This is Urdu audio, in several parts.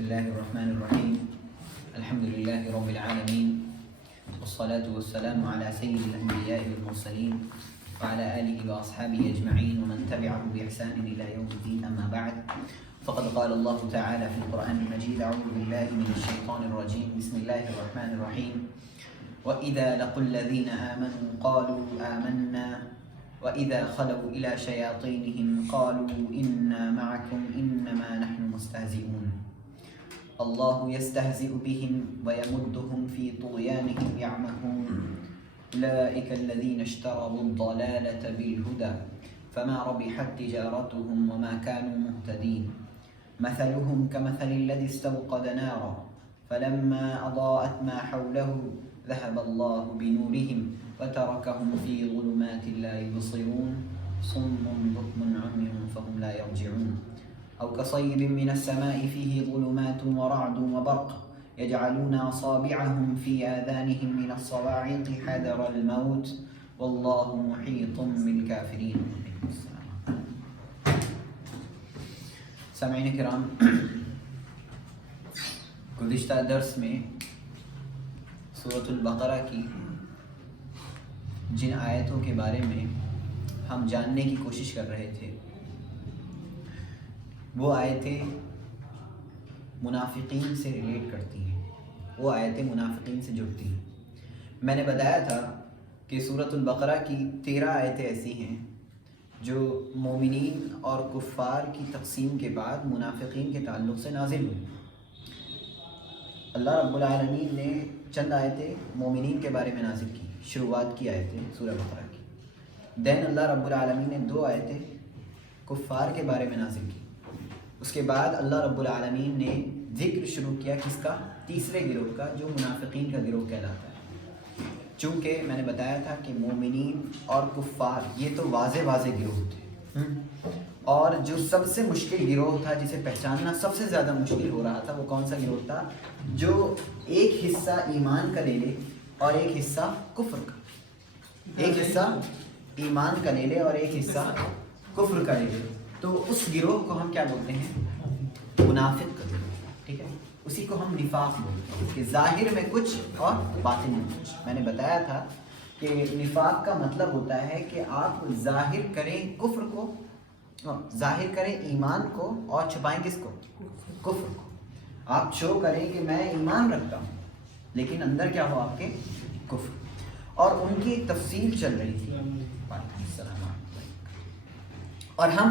بسم الله الرحمن الرحيم الحمد لله رب العالمين والصلاة والسلام على سيد الأنبياء والمرسلين وعلى آله وأصحابه أجمعين ومن تبعه بإحسان إلى يوم الدين أما بعد فقد قال الله تعالى في القرآن المجيد أعوذ بالله من الشيطان الرجيم بسم الله الرحمن الرحيم وإذا لقوا الذين آمنوا قالوا آمنا وإذا خلوا إلى شياطينهم قالوا إنا معكم إنما نحن مستهزئون الله يستهزئ بهم ويمدهم في طغيانهم يعمهون أولئك الذين اشتروا الضلالة بالهدى فما ربحت تجارتهم وما كانوا مهتدين مثلهم كمثل الذي استوقد نارا فلما أضاءت ما حوله ذهب الله بنورهم وتركهم في ظلمات لا يبصرون صم بكم عمي فهم لا يرجعون أو كصيب من السماء فيه ظلمات ورعد وبرق يجعلون أصابعهم في آذانهم من الصواعق حذر الموت والله محيط بالكافرين. سامعین کرام، گزشتہ درس میں سورۃ البقرہ کی جن آیتوں کے بارے میں ہم جاننے کی کوشش کر رہے تھے وہ آیتیں منافقین سے ریلیٹ کرتی ہیں، وہ آیتیں منافقین سے جڑتی ہیں۔ میں نے بتایا تھا کہ سورۃ البقرہ کی 13 آیتیں ایسی ہیں جو مومنین اور کفار کی تقسیم کے بعد منافقین کے تعلق سے نازل ہوئی۔ اللہ رب العالمین نے چند آیتیں مومنین کے بارے میں نازل کی، شروعات کی آیتیں سورہ بقرہ کی۔ دین اللہ رب العالمین نے 2 آیتیں کفار کے بارے میں نازل کی۔ اس کے بعد اللہ رب العالمین نے ذکر شروع کیا کس کا؟ تیسرے گروہ کا، جو منافقین کا گروہ کہلاتا ہے۔ چونکہ میں نے بتایا تھا کہ مومنین اور کفار یہ تو واضح گروہ تھے، اور جو سب سے مشکل گروہ تھا جسے پہچاننا سب سے زیادہ مشکل ہو رہا تھا وہ کون سا گروہ تھا؟ جو ایک حصہ ایمان کا لے لے اور ایک حصہ کفر کا، ایک حصہ ایمان کا لے لے اور ایک حصہ کفر کا لے لے، تو اس گروہ کو ہم کیا بولتے ہیں؟ منافق کا گروہ، ٹھیک ہے؟ اسی کو ہم نفاق بولتے ہیں کہ ظاہر میں کچھ اور باطن میں کچھ۔ میں نے بتایا تھا کہ نفاق کا مطلب ہوتا ہے کہ آپ ظاہر کریں کفر کو، ظاہر کریں ایمان کو اور چھپائیں کس کو؟ کفر کو۔ آپ شو کریں کہ میں ایمان رکھتا ہوں لیکن اندر کیا ہو آپ کے؟ کفر۔ اور ان کی تفصیل چل رہی تھی، اور ہم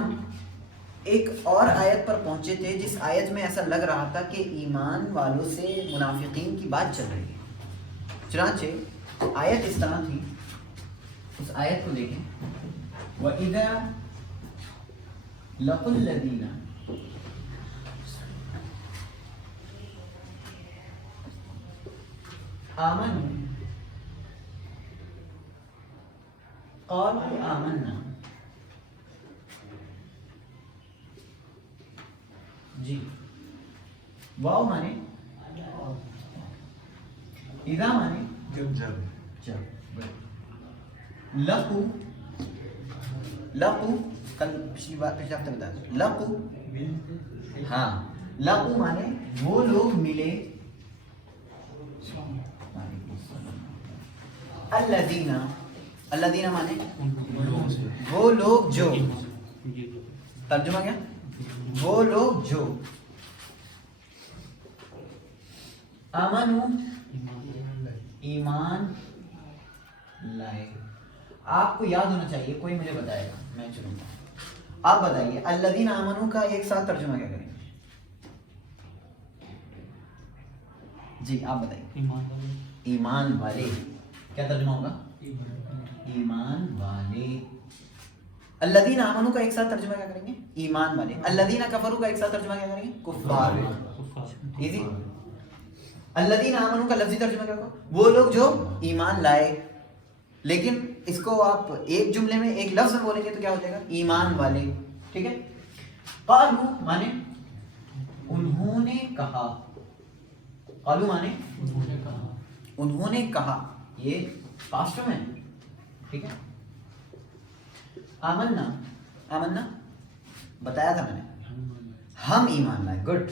ایک اور آیت پر پہنچے تھے جس آیت میں ایسا لگ رہا تھا کہ ایمان والوں سے منافقین کی بات چل رہی ہے۔ چنانچہ آیت اس طرح تھی، اس آیت کو دیکھیں، وَإِذَا لَقُوا الَّذِينَ آمَنُوا قَالُوا آمَنَّا۔ جی، واو مانے اذا مانے جب، لقو کل پچھلی ہفتے بتا دو، لقو، ہاں، لقو مانے وہ لوگ ملے، الذین مانے وہ لوگ جو، ترجمہ کیا؟ وہ لوگ جو آمنو ایمان لائے۔ آپ کو یاد ہونا چاہیے، کوئی مجھے بتائے گا، میں چلوں گا، آپ بتائیے الذین آمنو کا ایک ساتھ ترجمہ کیا کریں گے؟ جی آپ بتائیے۔ ایمان والے، کیا ترجمہ ہوگا؟ ایمان والے۔ الذین آمنو کا ایک ساتھ ترجمہ کیا کریں گے؟ ایمان والے۔ الذین کفروا کا ایک ساتھ ترجمہ کیا کریں گے؟ کفار۔ ایزی۔ الذین آمنو کا لفظی ترجمہ کیا ہوگا؟ وہ لوگ جو ایمان لائے، لیکن اس کو آپ ایک جملے میں ایک لفظ میں بولیں گے تو کیا ہو جائے گا؟ ایمان والے، ٹھیک ہے؟ قالو مانے انہوں نے کہا، قالو مانے انہوں نے کہا، یہ پاسٹ میں، ٹھیک ہے؟ آمنا بتایا تھا میں نے، ہم ایمان لائے، گڈ،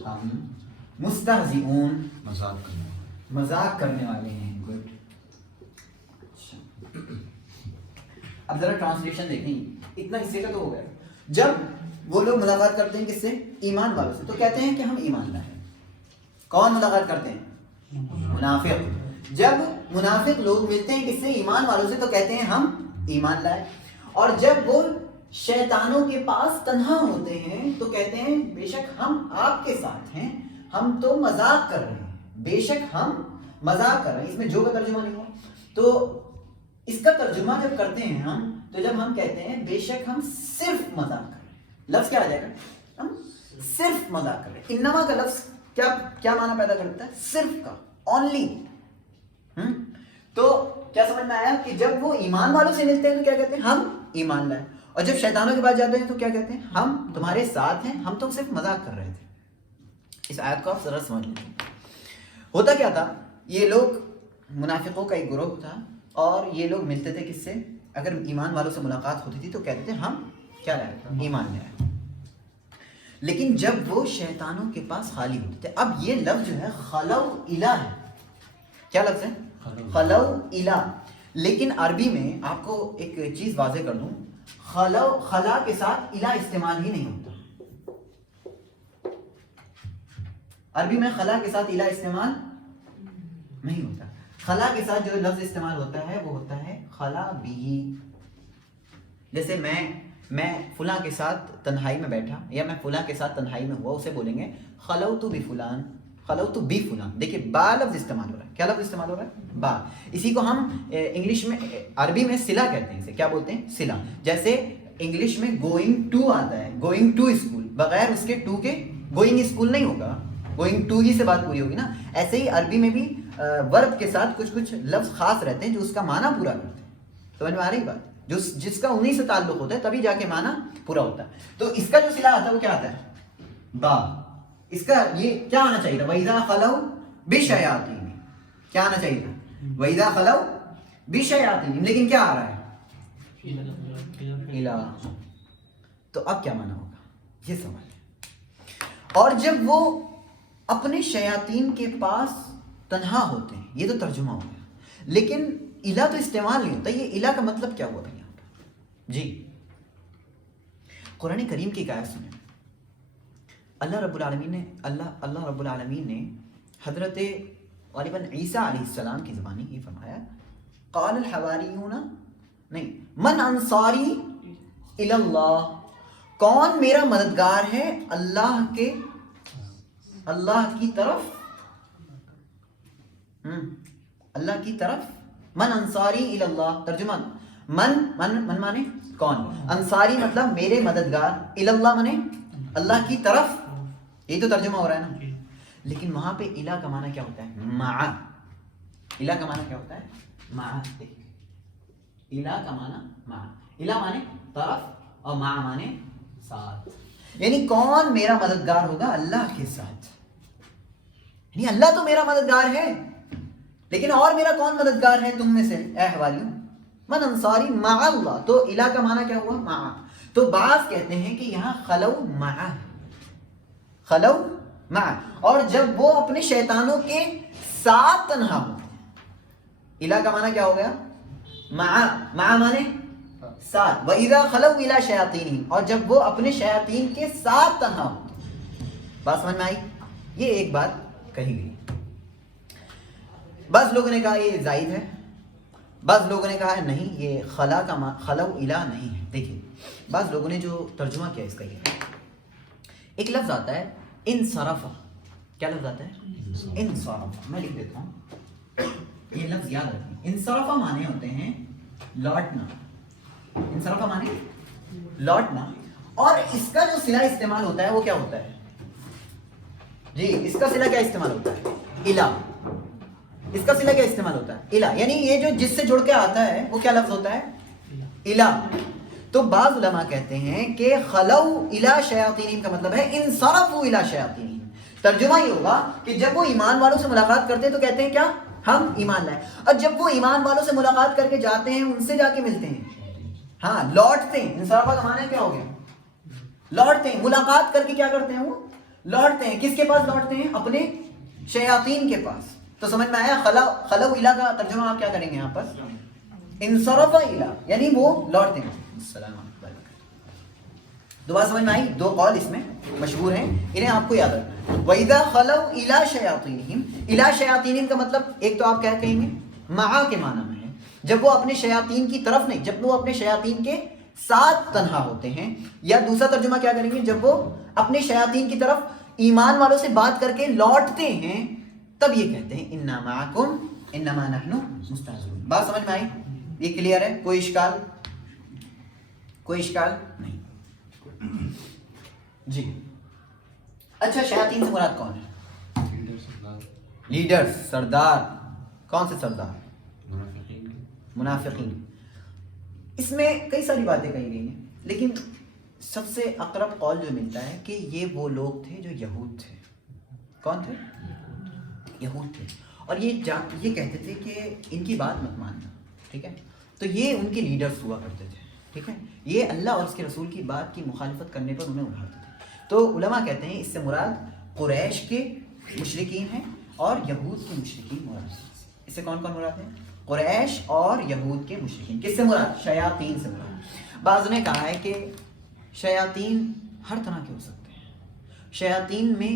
ہم مستہزئون مذاق مذاق کرنے کرنے والے ہیں. گڈ. اب ذرا ٹرانسلیشن دیکھیں, اتنا حصے کا تو ہو گیا. جب وہ لوگ ملاقات کرتے ہیں کس سے؟ ایمان والوں سے, تو کہتے ہیں کہ ہم ایمان لائے. کون ملاقات کرتے ہیں؟ منافق. جب منافق لوگ ملتے ہیں کس سے؟ ایمان والوں سے, تو کہتے ہیں ہم ایمان لائے. اور جب وہ شیطانوں کے پاس تنہا ہوتے ہیں تو کہتے ہیں بے شک ہم آپ کے ساتھ ہیں, ہم تو مذاق کر رہے ہیں. بے شک ہم مذاق کر رہے ہیں, اس میں جو کا ترجمہ نہیں ہوا. تو اس کا ترجمہ جب کرتے ہیں ہم, تو جب ہم کہتے ہیں بے شک ہم صرف مذاق کر رہے ہیں, لفظ کیا آ جائے گا؟ ہم صرف مذاق کر رہے ہیں. انما کا لفظ کیا معنی پیدا کرتا ہے؟ صرف کا, اونلی. تو کیا سمجھ میں آیا کہ جب وہ ایمان والوں سے ملتے ہیں تو کیا کہتے ہیں؟ ہم ایمان لائے. اور جب شیطانوں کے پاس جاتے ہیں تو کیا کہتے ہیں؟ ہم تمہارے ساتھ ہیں, ہم تو صرف مذاق کر رہے تھے. اس آیت کو آپ ذرا سمجھ لیں. ہوتا کیا تھا؟ یہ لوگ منافقوں کا ایک گروہ تھا, اور یہ لوگ ملتے تھے کس سے؟ اگر ایمان والوں سے ملاقات ہوتی تھی تو کہتے تھے ہم کیا لائے؟ ایمان لائے. لیکن جب وہ شیطانوں کے پاس خالی ہوتے تھے, اب یہ لفظ جو ہے خلو الہ ہے. کیا لفظ ہے؟ خلو الہ. لیکن عربی میں آپ کو ایک چیز واضح کر دوں, خلا کے ساتھ الہ استعمال ہی نہیں ہوتا. عربی میں خلا کے ساتھ الہ استعمال نہیں ہوتا. خلا کے ساتھ جو لفظ استعمال ہوتا ہے وہ ہوتا ہے خلا بھی. جیسے میں فلاں کے ساتھ تنہائی میں بیٹھا, یا میں فلاں کے ساتھ تنہائی میں ہوا, اسے بولیں گے خلوت بفلان, خلوت بفلان. دیکھیے با لفظ استعمال ہو رہا ہے. کیا لفظ استعمال ہو رہا ہے؟ با. اسی کو ہم انگلش میں, عربی میں صلہ کہتے ہیں. اسے کیا بولتے ہیں؟ صلہ. جیسے انگلش میں گوئنگ ٹو آتا ہے, گوئنگ ٹو اسکول, بغیر اس کے ٹو کے گوئنگ اسکول نہیں ہوگا, گوئنگ ٹو ہی سے بات پوری ہوگی نا. ایسے ہی عربی میں بھی ورب کے ساتھ کچھ لفظ خاص رہتے ہیں جو اس کا معنی پورا کرتے ہیں. سمجھ میں آ رہی بات؟ جس کا انہی سے تعلق ہوتا ہے تبھی جا کے معنی پورا ہوتا ہے. تو اس کا جو صلہ آتا ہے وہ کیا آتا ہے؟ با. اس کا یہ کیا آنا چاہیے تھا؟ وَإِذَا خَلَوْا بِشَيَاطِينِهِمْ. کیا آنا چاہیے تھا؟ وَإِذَا خَلَوْا بِشَيَاطِينِهِمْ. لیکن کیا آ رہا ہے؟ الہ. تو اب کیا معنی ہوگا یہ سوال ہے. اور جب وہ اپنے شیاطین کے پاس تنہا ہوتے ہیں, یہ تو ترجمہ ہو گیا. لیکن الہ تو استعمال نہیں ہوتا. یہ الہ کا مطلب کیا ہوا یہاں پر؟ جی قرآن کریم کی ایک آیت سنیں. اللہ رب العالمین نے حضرت غالباً عیسیٰ علیہ السلام کی زبانی یہ فرمایا, قال الحواریون, نہیں, من انصاری الی اللہ, کون میرا مددگار ہے اللہ کی طرف, اللہ کی طرف. من انصاری الی اللہ, ترجمہ من مانے کون, انصاری مطلب میرے مددگار, الی اللہ مانے اللہ کی طرف. یہ تو ترجمہ ہو رہا ہے نا. لیکن وہاں پہ الہ کا معنی کیا ہوتا ہے؟ مع. الہ کا معنی کیا ہوتا ہے؟ مع. الہ کا معنی مع. الہ مانے طرف اور مع مانے ساتھ. یعنی کون میرا مددگار ہوگا؟ اللہ کے ساتھ. یعنی اللہ تو میرا مددگار ہے, لیکن اور میرا کون مددگار ہے تم میں سے اے حواریوں؟ من انصاری مع اللہ. تو الہ کا معنی کیا ہوا؟ مع. تو بعض کہتے ہیں کہ یہاں خلو مع, خلو مع. اور جب وہ اپنے شیطانوں کے ساتھ تنہا ہوتے ہیں, الہ کا معنی کیا ہو گیا؟ مع. مع مانے ساتھ. وَإِذَا خَلَوْا إِلَىٰ شَيَاطِينِهِمْ, اور جب وہ اپنے شیاطین کے ساتھ تنہا ہوتے ہیں. بات سمجھ میں آئی؟ یہ ایک بات کہی گئی. بعض لوگوں نے کہا یہ زائد ہے, بعض لوگوں نے کہا ہے نہیں یہ خلو الہ نہیں ہے. دیکھیے بعض لوگوں نے جو ترجمہ کیا اس کا یہ ہے, ایک لفظ آتا ہے انصرف. کیا لفظ آتا ہے؟ انصرف. میں لکھ دیتا ہوں, یہ لفظ یاد رکھیں. انصرف معنی ہوتے ہیں لوٹنا. انصرف معنی لوٹنا. اور اس کا جو صلہ استعمال ہوتا ہے وہ کیا ہوتا ہے؟ جی اس کا صلہ کیا استعمال ہوتا ہے؟ الہ. اس کا صلہ کیا استعمال ہوتا ہے؟ الہ. یعنی یہ جو جس سے جڑ کے آتا ہے وہ کیا لفظ ہوتا ہے؟ الہ. تو بعض علماء کہتے ہیں کہ خلو الى شیاطینہم کا مطلب ہے انصرفوا الى شیاطینہم. ترجمہ یہ ہوگا کہ جب وہ ایمان والوں سے ملاقات کرتے ہیں تو کہتے ہیں کیا؟ ہم ایمان لائے. اور جب وہ ایمان والوں سے ملاقات کر کے جاتے ہیں, ان سے جا کے ملتے ہیں, ہاں لوٹتے ہیں. انصرف کا معنی کیا ہو گیا؟ لوٹتے ہیں. ملاقات کر کے کیا کرتے ہیں؟ وہ لوٹتے ہیں. کس کے پاس لوٹتے ہیں؟ اپنے شیاطین کے پاس. تو سمجھ میں آیا؟ خلو الا کا ترجمہ آپ کیا کریں گے یہاں پر؟ انصرف الا، یعنی وہ لوٹتے ہیں. السلام علیکم. دو بات سمجھ میں آئی؟ دو قول اس میں مشہور ہیں، انہیں آپ کو یاد رکھنا ہے. وَإِذَا خَلَوْا إِلَىٰ شَيَاطِينِهِمْ، اِلَىٰ شَيَاطِينِهِمْ کا مطلب ایک تو آپ کیا کہیں گے؟ مع کے معنی میں ہے، جب وہ اپنے شیاطین کی طرف نہیں، جب وہ اپنے شیاطین کے ساتھ تنہا ہوتے ہیں. یا دوسرا ترجمہ کیا کریں گے؟ جب وہ اپنے شیاطین کی طرف ایمان والوں سے بات کر کے لوٹتے ہیں تب یہ کہتے ہیں اِنَّا مَعَكُمْ إِنَّمَا نَحْنُ مُسْتَهْزِئُونَ. بات سمجھ میں آئی؟ یہ کلیئر ہے؟ کوئی اشکال؟ کوئی اشکال نہیں جی. اچھا، شیاطین سے مراد کون ہے؟ لیڈر، سردار. کون سے سردار؟ منافقین. اس میں کئی ساری باتیں کہی گئی ہیں، لیکن سب سے اقرب قول جو ملتا ہے کہ یہ وہ لوگ تھے جو یہود تھے. کون تھے؟ یہود تھے. اور یہ کہتے تھے کہ ان کی بات مت ماننا. ٹھیک ہے؟ تو یہ ان کے لیڈرز ہوا کرتے تھے. ٹھیک ہے؟ یہ اللہ اور اس کے رسول کی بات کی مخالفت کرنے پر انہیں اٹھاتے تھے. تو علماء کہتے ہیں اس سے مراد قریش کے مشرکین ہیں اور یہود کے مشرکین مراد ہیں. اس سے کون کون مراد ہیں؟ قریش اور یہود کے مشرکین. کس سے مراد؟ شیاطین سے مراد. بعض نے کہا ہے کہ شیاطین ہر طرح کے ہو سکتے ہیں. شیاطین میں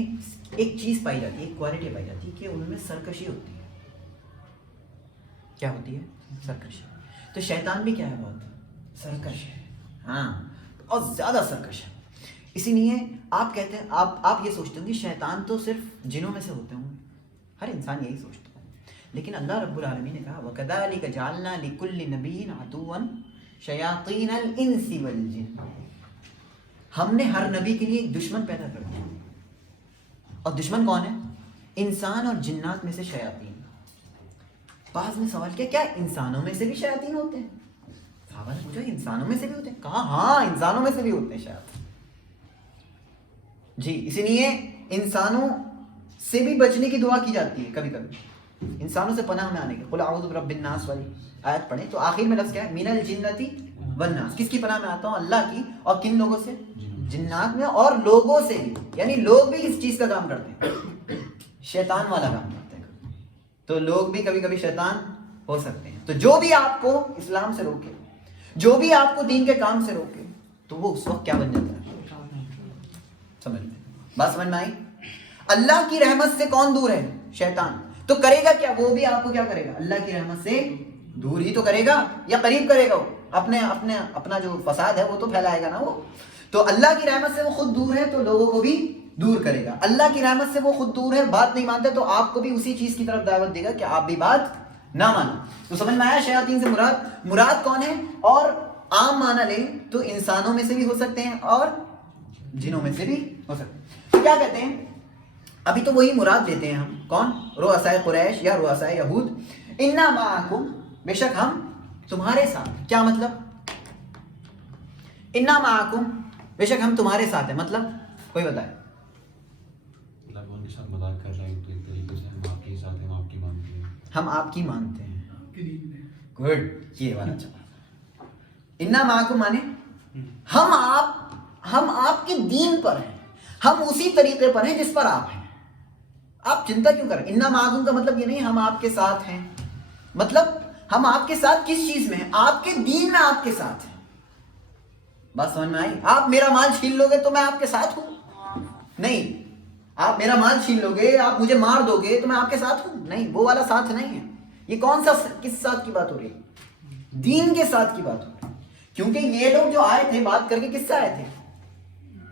ایک چیز پائی جاتی ہے، ایک کوالٹی پائی جاتی ہے کہ ان میں سرکشی ہوتی ہے. کیا ہوتی ہے؟ سرکشی. تو شیطان بھی کیا ہے؟ بہت سرکش ہے. ہاں، بہت زیادہ سرکش ہے. اسی لیے آپ کہتے ہیں، آپ یہ سوچتے ہوں کہ شیطان تو صرف جنوں میں سے ہوتے ہوں. ہر انسان یہی سوچتا ہے، لیکن اللہ رب العالمین نے کہا وَكَذَلِكَ جَعَلْنَا لِكُلِّ نَبِيٍّ عَدُوًّا شَيَاطِينَ الْإِنسِ وَالْجِنِّ. ہم نے ہر نبی کے لیے ایک دشمن پیدا کر دیا. اور دشمن کون ہے؟ انسان اور جنات میں سے شیاطین. بعض نے سوال کیا انسانوں میں سے بھی شیاطین ہوتے ہیں؟ صحابہ نے پوچھا انسانوں میں سے بھی ہوتے ہیں؟ کہا ہاں، انسانوں میں سے بھی ہوتے ہیں شیاطین. جی، اسی لیے انسانوں سے بھی بچنے کی دعا کی جاتی ہے. کبھی کبھی انسانوں سے پناہ میں آنے کے، قل اعوذ برب الناس والی آیت پڑھیں تو آخر میں لفظ کیا ہے؟ من الجنتی والناس. کس کی پناہ میں آتا ہوں؟ اللہ کی. اور کن لوگوں سے؟ جنات میں اور لوگوں سے بھی. یعنی لوگ بھی اس چیز کا کام کرتے ہیں، شیطان والا کام کرتے ہیں. تو لوگ بھی کبھی کبھی شیطان ہو سکتے ہیں. تو جو بھی آپ کو اسلام سے روکے، جو بھی آپ کو دین کے کام سے روکے، تو وہ اس وقت کیا بن جاتا ہے؟ سمجھ میں بات سمجھ میں آئی؟ اللہ کی رحمت سے کون دور ہے؟ شیطان. تو کرے گا کیا؟ وہ بھی آپ کو کیا کرے گا؟ اللہ کی رحمت سے دور ہی تو کرے گا یا قریب کرے گا؟ وہ اپنا جو فساد ہے وہ تو پھیلائے گا نا وہ. تو اللہ کی رحمت سے وہ خود دور ہے تو لوگوں کو بھی دور کرے گا. اللہ کی رحمت سے وہ خود دور ہے، بات نہیں مانتے، تو آپ کو بھی اسی چیز کی طرف دعوت دے گا کہ آپ بھی بات نہ مانو. تو سمجھ میں آیا شیاطین سے مراد کون ہے؟ اور عام معنی لیں تو انسانوں میں سے بھی ہو سکتے ہیں اور جنوں میں سے بھی ہو سکتے ہیں. تو کیا کہتے ہیں؟ ابھی تو وہی مراد دیتے ہیں ہم. کون؟ رؤسائے قریش یا رؤسائے یہود. انا معکم، بے شک ہم تمہارے ساتھ. کیا مطلب؟ انا معکم، بے شک ہم تمہارے ساتھ ہیں. مطلب کوئی بتائے؟ مطلب ان کے ساتھ مذاق کر رہے ہیں تو ایک طریقے سے ہم آپ کے ساتھ ہیں، ہم آپ کی مانتے ہیں. ہم آپ کی مانتے ہیں. گڈ، یہ والا چلا. انا معکم مانے ہم آپ کے دین پر ہیں، ہم اسی طریقے پر ہیں جس پر آپ ہیں. آپ چنتا کیوں کریں؟ انا معکم کا مطلب یہ نہیں ہم آپ کے ساتھ ہیں. مطلب ہم آپ کے ساتھ کس چیز میں ہیں؟ آپ کے دین میں آپ کے ساتھ ہیں. بات سمجھ میں آئی؟ آپ میرا مال چھین لو گے تو میں آپ کے ساتھ ہوں؟ نہیں. آپ میرا مال چھین لو گے، آپ مجھے مار دو گے تو میں آپ کے ساتھ ہوں؟ نہیں، وہ والا ساتھ نہیں ہے. یہ کون سا، کس ساتھ کی بات ہو رہی ہے؟ دین کے ساتھ کی بات ہو رہی ہے. کیونکہ یہ لوگ جو آئے تھے بات کر کے کس سے آئے تھے؟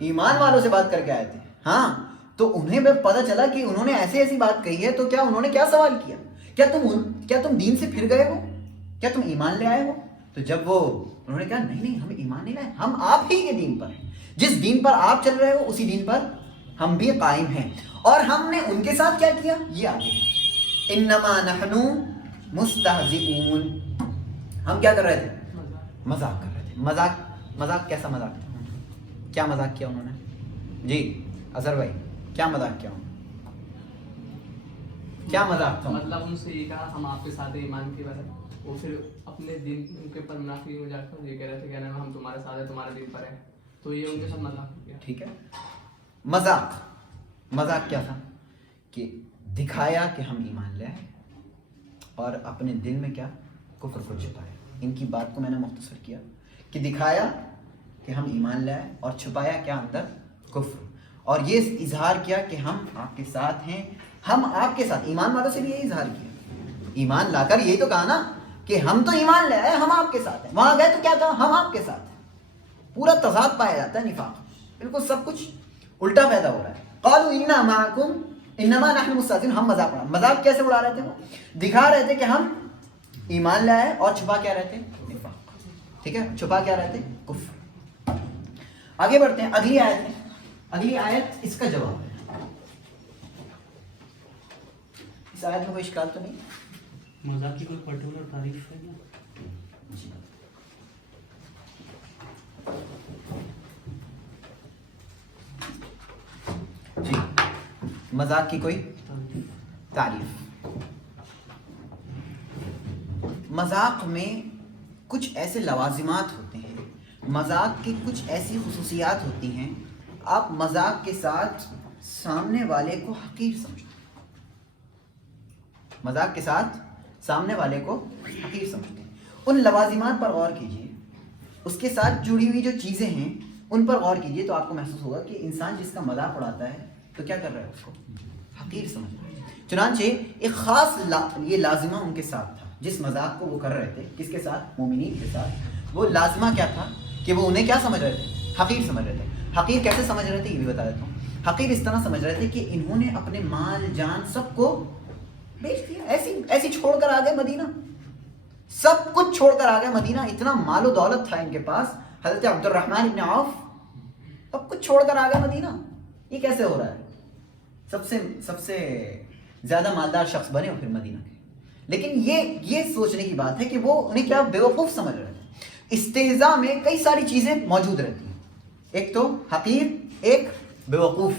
ایمان والوں سے بات کر کے آئے تھے. ہاں، تو انہیں پتہ چلا کہ انہوں نے ایسی بات کہی ہے. تو کیا انہوں نے کیا سوال کیا؟ کیا تم دین سے پھر گئے ہو؟ کیا تم ایمان لے آئے ہو؟ تو جب انہوں نے کہا نہیں ہم ایمان نہیں لائے، ہم آپ ہی کے دین پر ہیں، جس دین پر آپ چل رہے ہو اسی دین پر ہم بھی قائم ہیں. اور ہم نے ان کے ساتھ کیا کیا؟ یہ آگے انما نحن مستہزئون. ہم کیا کر رہے تھے؟ مذاق کر رہے تھے. مذاق کیسا مذاق تھا؟ کیا مذاق کیا انہوں نے؟ جی اظہر بھائی، کیا مذاق کیا؟ کیا مذاق تھا؟ مطلب ان سے یہ کہا ہم آپ کے ساتھ ایمان کی وجہ، وہ پھر اپنے دین کے پر منافقین میں جا کر یہ کہہ رہے تھے کہ ہم تمہارے ساتھ ہیں، تمہارے دین پر ہیں. تو یہ ان کے ساتھ مذاق ہو گیا. ٹھیک ہے، مذاق مذاق کیا تھا کہ دکھایا کہ ہم ایمان لے آئے اور اپنے دل میں کیا کفر کو چھپایا. ان کی بات کو میں نے مختصر کیا کہ دکھایا کہ ہم ایمان لے آئے اور چھپایا کیا اندر کفر, اور یہ اظہار کیا کہ ہم آپ کے ساتھ ہیں, ہم آپ کے ساتھ. ایمان والوں سے بھی یہی اظہار کیا, ایمان لا کر یہی تو کہا نا کہ ہم تو ایمان لے آئے, ہم آپ کے ساتھ ہیں. وہاں گئے تو کیا کہا, ہم آپ کے ساتھ ہیں. پورا تضاد پایا جاتا ہے نفاق, بالکل سب کچھ الٹا پیدا ہو رہا ہے. قالوا انا معکم انما نحن مستہزئون, ہم مذاق اڑا. مذاق کیسے اڑا رہے تھے, وہ دکھا رہے تھے کہ ہم ایمان لے آئے اور چھپا کیا رہتے نفاق. ٹھیک ہے, چھپا کیا رہتے کفر. آگے بڑھتے ہیں اگلی آیت میں. اگلی آیت اس کا جواب ہے. اس آیت میں کوئی اشکال تو نہیں؟ مذاق کی کوئی پرٹیکولر تعریف ہے کیا؟ جی, مذاق کی کوئی تعریف. مذاق میں کچھ ایسے لوازمات ہوتے ہیں, مذاق کی کچھ ایسی خصوصیات ہوتی ہیں. آپ مذاق کے ساتھ سامنے والے کو حقیر سمجھتے ہیں, مذاق کے ساتھ سامنے والے کو حقیر سمجھتے ہیں. ان لوازمات پر غور کیجیے, اس کے ساتھ جڑی ہوئی جو چیزیں ہیں ان پر غور کیجیے, تو آپ کو محسوس ہوگا کہ انسان جس کا مذاق اڑاتا ہے تو کیا کر رہا ہے, اس کو حقیر سمجھ رہا ہے. چنانچہ ایک خاص یہ لازمہ ان کے ساتھ تھا جس مذاق کو وہ کر رہے تھے. کس کے ساتھ؟ مومنین کے ساتھ. وہ لازمہ کیا تھا کہ وہ انہیں کیا سمجھ رہے تھے, حقیر سمجھ رہے تھے. حقیر کیسے سمجھ رہے تھے یہ بھی بتا دیتا ہوں. حقیر اس طرح سمجھ رہے تھے کہ انہوں نے اپنے مال جان سب کو بیچ دیا, ایسی چھوڑ کر آ گئے مدینہ, سب کچھ چھوڑ کر آ گئے مدینہ. اتنا مال و دولت تھا ان کے پاس. حضرت عبد الرحمن ابن عوف سب کچھ چھوڑ کر آ گئے مدینہ. یہ کیسے ہو رہا ہے؟ سب سے زیادہ مالدار شخص بنے اور پھر مدینہ کے. لیکن یہ سوچنے کی بات ہے کہ وہ انہیں کیا بیوقوف سمجھ رہے تھے. استہزاء میں کئی ساری چیزیں موجود رہتی ہیں, ایک تو حقیر, ایک بیوقوف.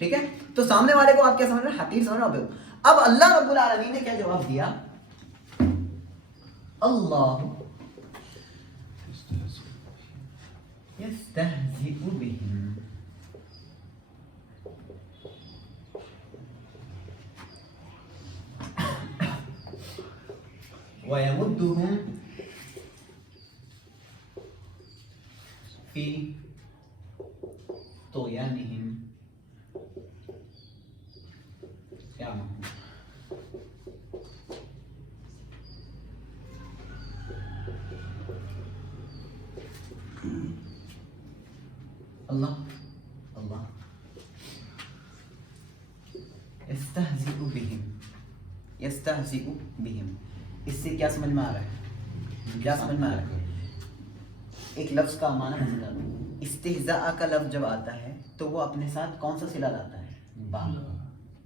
ٹھیک ہے, تو سامنے والے کو آپ کیا سمجھ رہے ہیں, حقیر سمجھ رہے ہیں, بیوقوف. اب اللہ رب العالمین نے کیا جواب دیا, اللہ یستہزئ بہم, وَيَمُدُّهُمْ فِي طُغْيَانِهِمْ يَعْمَهُونَ. اللہ یستہزئ بہم. اس سے کیا سمجھ میں آ رہا ہے, کیا سمجھ میں آ رہا ہے؟ ایک لفظ کا معنی میں سمجھا دوں. استہزاء کا لفظ جب آتا ہے تو وہ اپنے ساتھ کون سا صلہ لاتا ہے, با.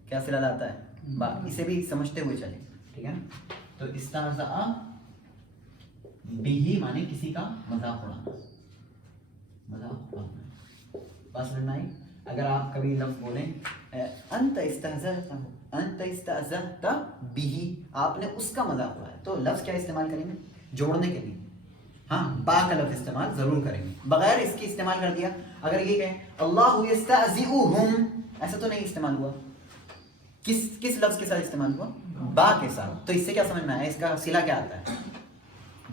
کیا صلہ لاتا ہے, با. اسے بھی سمجھتے ہوئے چلیں, ٹھیک ہے نا. تو استہزاء بہ معنی کسی کا مذاق اڑانا, مذاق اڑانا. بات سمجھ میں آئی؟ اگر آپ کبھی لفظ بولیں انت استہزأت بہ, آپ نے اس کا مذاق اڑایا, تو لفظ کیا استعمال کریں گے, جوڑنے کے لیے. ہاں, با کا لفظ استعمال ضرور کریں گے. بغیر اس کی استعمال کر دیا, اگر یہ کہیں اللہ یستہزئہم, ایسا تو نہیں استعمال ہوا. کس لفظ کے ساتھ استعمال ہوا, با کے ساتھ. تو اس سے کیا سمجھ میں آیا, اس کا صلہ کیا آتا ہے,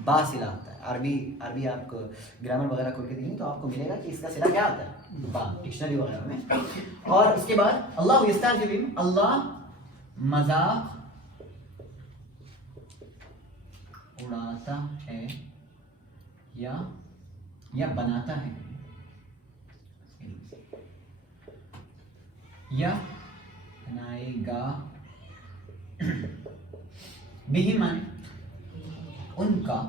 با صلہ آتا ہے. عربی آپ کو گرامر وغیرہ کھول کے دیں تو آپ کو ملے گا کہ اس کا صلہ کیا آتا ہے, با, ڈکشنری وغیرہ میں. اور اس کے بعد اللہ یستہزئ بہم, اللہ مذاق اڑاتا ہے یا بناتا ہے, یا بنائے گا. بہم معنی ان کا,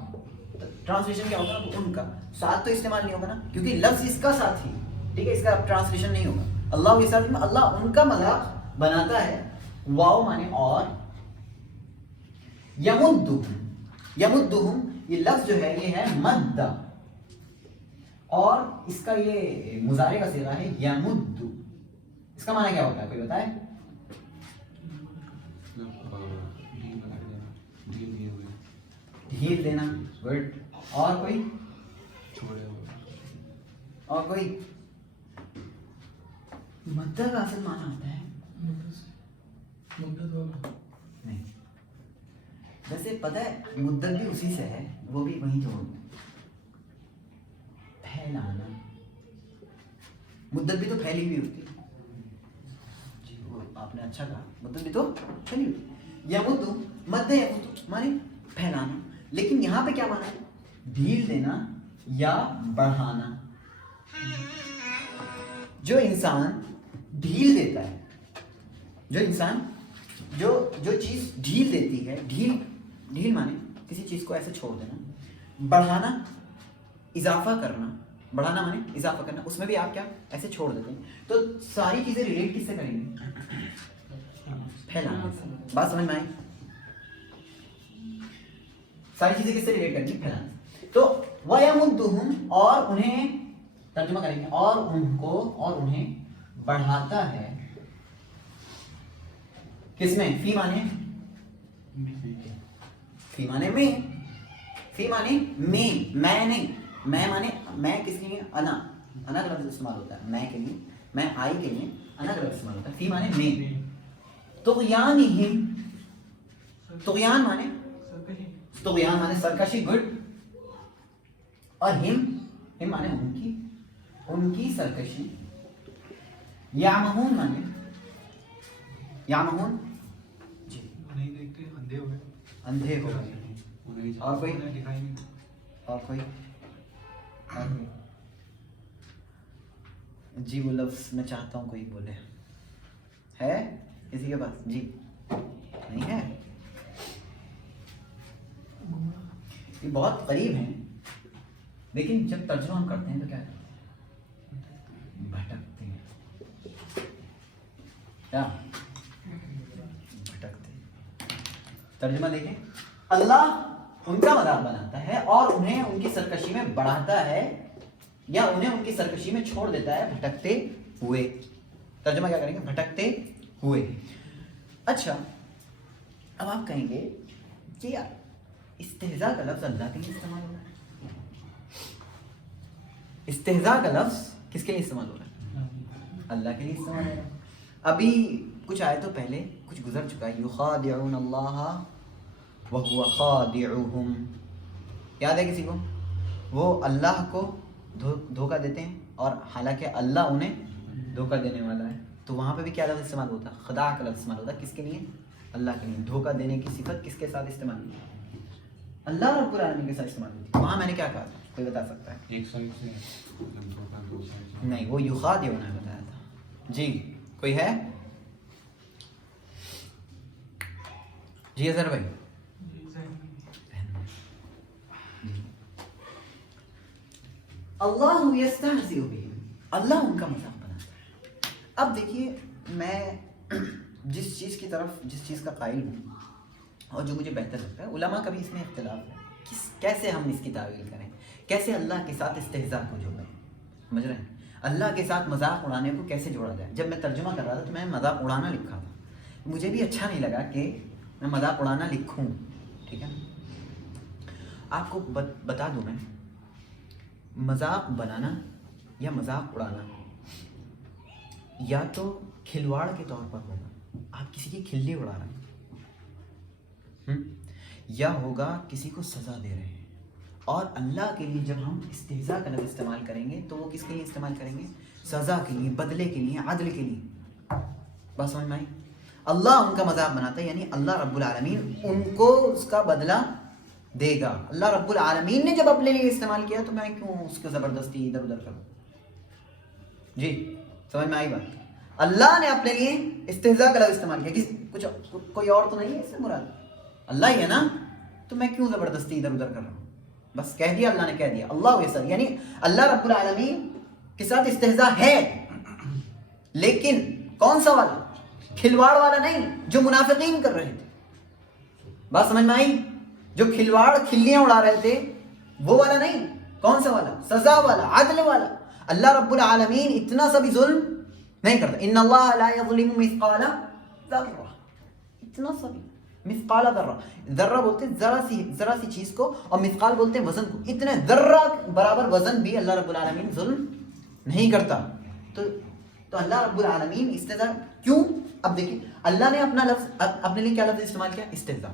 ٹرانسلیشن کیا ہوگا, ان کا ساتھ تو استعمال نہیں ہوگا نا, کیونکہ لفظ اس کا ساتھ ہی, ٹھیک ہے, اس کا ٹرانسلیشن نہیں ہوگا. اللہ کے ساتھ اللہ ان کا مذاق بناتا ہے. واو معنی اور, یمدہم یہ لفظ جو ہے یہ ہے مد, اور اس کا یہ مضارع کا صیغہ ہے یمد. اس کا معنی کیا ہوتا ہے, کوئی بتائے؟ ڈھیل دینا, گڈ. اور کوئی, اور کوئی مدہ کا اصل معنی ہوتا ہے مدت ہونا. نہیں. ویسے پتہ ہے مدت بھی اسی سے ہے, وہ بھی وہیں جو پھیلانا. مدت بھی تو پھیلی ہوئی ہوتی ہے. جی وہ آپ نے اچھا کہا, مدت بھی تو پھیلی ہوئی. یمدو مدہ یمدو مانے پھیلانا, لیکن یہاں پہ کیا مانا ہے؟ ڈھیل دینا یا بڑھانا. جو انسان ڈھیل دیتا ہے, جو انسان جو چیز ڈھیل دیتی ہے, ڈھیل مانے کسی چیز کو ایسے چھوڑ دینا. بڑھانا اضافہ کرنا, بڑھانا مانے اضافہ کرنا, اس میں بھی آپ کیا ایسے چھوڑ دیتے ہیں. تو ساری چیزیں ریلیٹ کس سے کریں گے؟ پھیلانے سے. بات سمجھ میں آئی؟ ساری چیزیں کس سے ریلیٹ کریں گے؟ پھیلانے سے. تو وَيَمُدُّهُمْ اور انہیں ترجمہ کریں گے, اور ان کو اور انہیں بڑھاتا ہے. کس میں؟ فی مانے فی مانے میں, فی مانے میں نہیں, میں مانے میں کس کے لیے؟ انا کا لفظ استعمال ہوتا ہے میں کے لیے, میں آئی کے لیے انا کا لفظ استعمال ہوتا ہے. فی مانے میں. طغیانہم, طغیان مانے سرکشی, گڈ. اور ہم مانے ان کی سرکشی. یعمہون مانے یعمہون جی نہیں دیکھتے, اندھے ہو گئے, اندھے ہو گئے. اور کوئی دکھائی نہیں. اور کوئی جی وہ لفظ میں چاہتا ہوں کوئی بولے, ہے کسی کے پاس؟ جی نہیں ہے. یہ بہت قریب ہیں, لیکن جب ترجمہ ہم کرتے ہیں تو کیا بھٹکتے ہیں. کیا بھٹکتے ہیں؟ ترجمہ دیکھیں, اللہ ان کا مذاق بناتا ہے اور انہیں ان کی سرکشی میں بڑھاتا ہے, یا انہیں ان کی سرکشی میں چھوڑ دیتا ہے بھٹکتے ہوئے. ترجمہ کیا کریں گے؟ بھٹکتے ہوئے. اچھا اب آپ کہیں گے کہ یار استہزاء کا لفظ اللہ کے لیے استعمال ہو رہا ہے. استہزاء کا لفظ کس کے لیے استعمال ہو رہا ہے؟ اللہ کے لیے استعمال ہو رہا ہے. ابھی کچھ آیتوں پہلے کچھ گزر چکا ہے, یخادعون اللہ وہو خادعہم. یاد ہے کسی کو؟ وہ اللہ کو دھوکہ دیتے ہیں اور حالانکہ اللہ انہیں دھوکہ دینے والا ہے. تو وہاں پہ بھی کیا لفظ استعمال ہوتا ہے؟ خداع کا لفظ استعمال ہوتا ہے. کس کے لیے؟ اللہ کے لیے. دھوکہ دینے کی صفت کس کے ساتھ استعمال ہوتی ہے؟ اللہ رب العالمین کے ساتھ استعمال ہوتی ہے. وہاں میں نے کیا کہا تھا, کوئی بتا سکتا ہے؟ ایک سائڈ سے دو سائڈ سے. نہیں, وہ یخادعون نے بتایا تھا. جی کوئی ہے؟ جی اظہر بھائی. اللہ یستہزئ بہم, اللہ ان کا مذاق بناتا ہے. اب دیکھیے میں جس چیز کا قائل ہوں اور جو مجھے بہتر لگتا ہے, علماء کا بھی اس میں اختلاف ہے کیسے ہم اس کی تعویل کریں, کیسے اللہ کے ساتھ استہزاء کو جوڑیں. سمجھ رہے ہیں؟ اللہ کے ساتھ مذاق اڑانے کو کیسے جوڑا جائے. جب میں ترجمہ کر رہا تھا تو میں مذاق اڑانا لکھا تھا, مجھے بھی اچھا نہیں لگا کہ میں مذاق اڑانا لکھوں. ٹھیک ہے, آپ کو بتا دوں میں, مذاق بنانا یا مذاق اڑانا یا تو کھلواڑ کے طور پر ہوگا, آپ کسی کی کھلی اڑا رہے ہیں, یا ہوگا کسی کو سزا دے رہے ہیں. اور اللہ کے لیے جب ہم استہزاء کا لفظ استعمال کریں گے تو وہ کس کے لیے استعمال کریں گے؟ سزا کے لیے, بدلے کے لیے, عدل کے لیے. بس سمجھ میں آئی؟ اللہ ان کا مذاق بناتا ہے, یعنی اللہ رب العالمین ان کو اس کا بدلہ دے گا. اللہ رب العالمین نے جب اپنے لیے استعمال کیا تو میں کیوں اس کو زبردستی ادھر ادھر کروں. جی سمجھ میں آئی بات؟ اللہ نے اپنے لیے استہزاء کا لفظ استعمال کیا, کچھ کوئی اور تو نہیں ہے اس سے مراد, اللہ ہی ہے نا, تو میں کیوں زبردستی ادھر ادھر کر رہا ہوں. بس کہہ دیا, اللہ نے کہہ دیا. اللہ یسر, یعنی اللہ رب العالمین کے ساتھ استہزاء ہے, لیکن کون سا والا؟ کھلواڑ والا نہیں جو منافقین کر رہے تھے. بات سمجھ میں آئی؟ جو کھلیاں اڑا رہے تھے وہ والا نہیں. کون سا والا؟ سزا والا, عدل والا. اللہ رب العالمین اتنا سا بھی ظلم نہیں کرتا. ان اللہ لا یظلم مثقال ذرہ, اتنا سا بھی, مثقال ذرہ, ذرہ بولتے ہیں ذرا سی چیز کو, اور مثقال بولتے ہیں وزن کو. اتنے ذرہ برابر وزن بھی اللہ رب العالمین ظلم نہیں کرتا. تو تو اللہ رب العالمین استہزاء کیوں؟ اب دیکھیں اللہ نے اپنا لفظ اپنے لیے کیا لفظ استعمال کیا؟ استہزاء.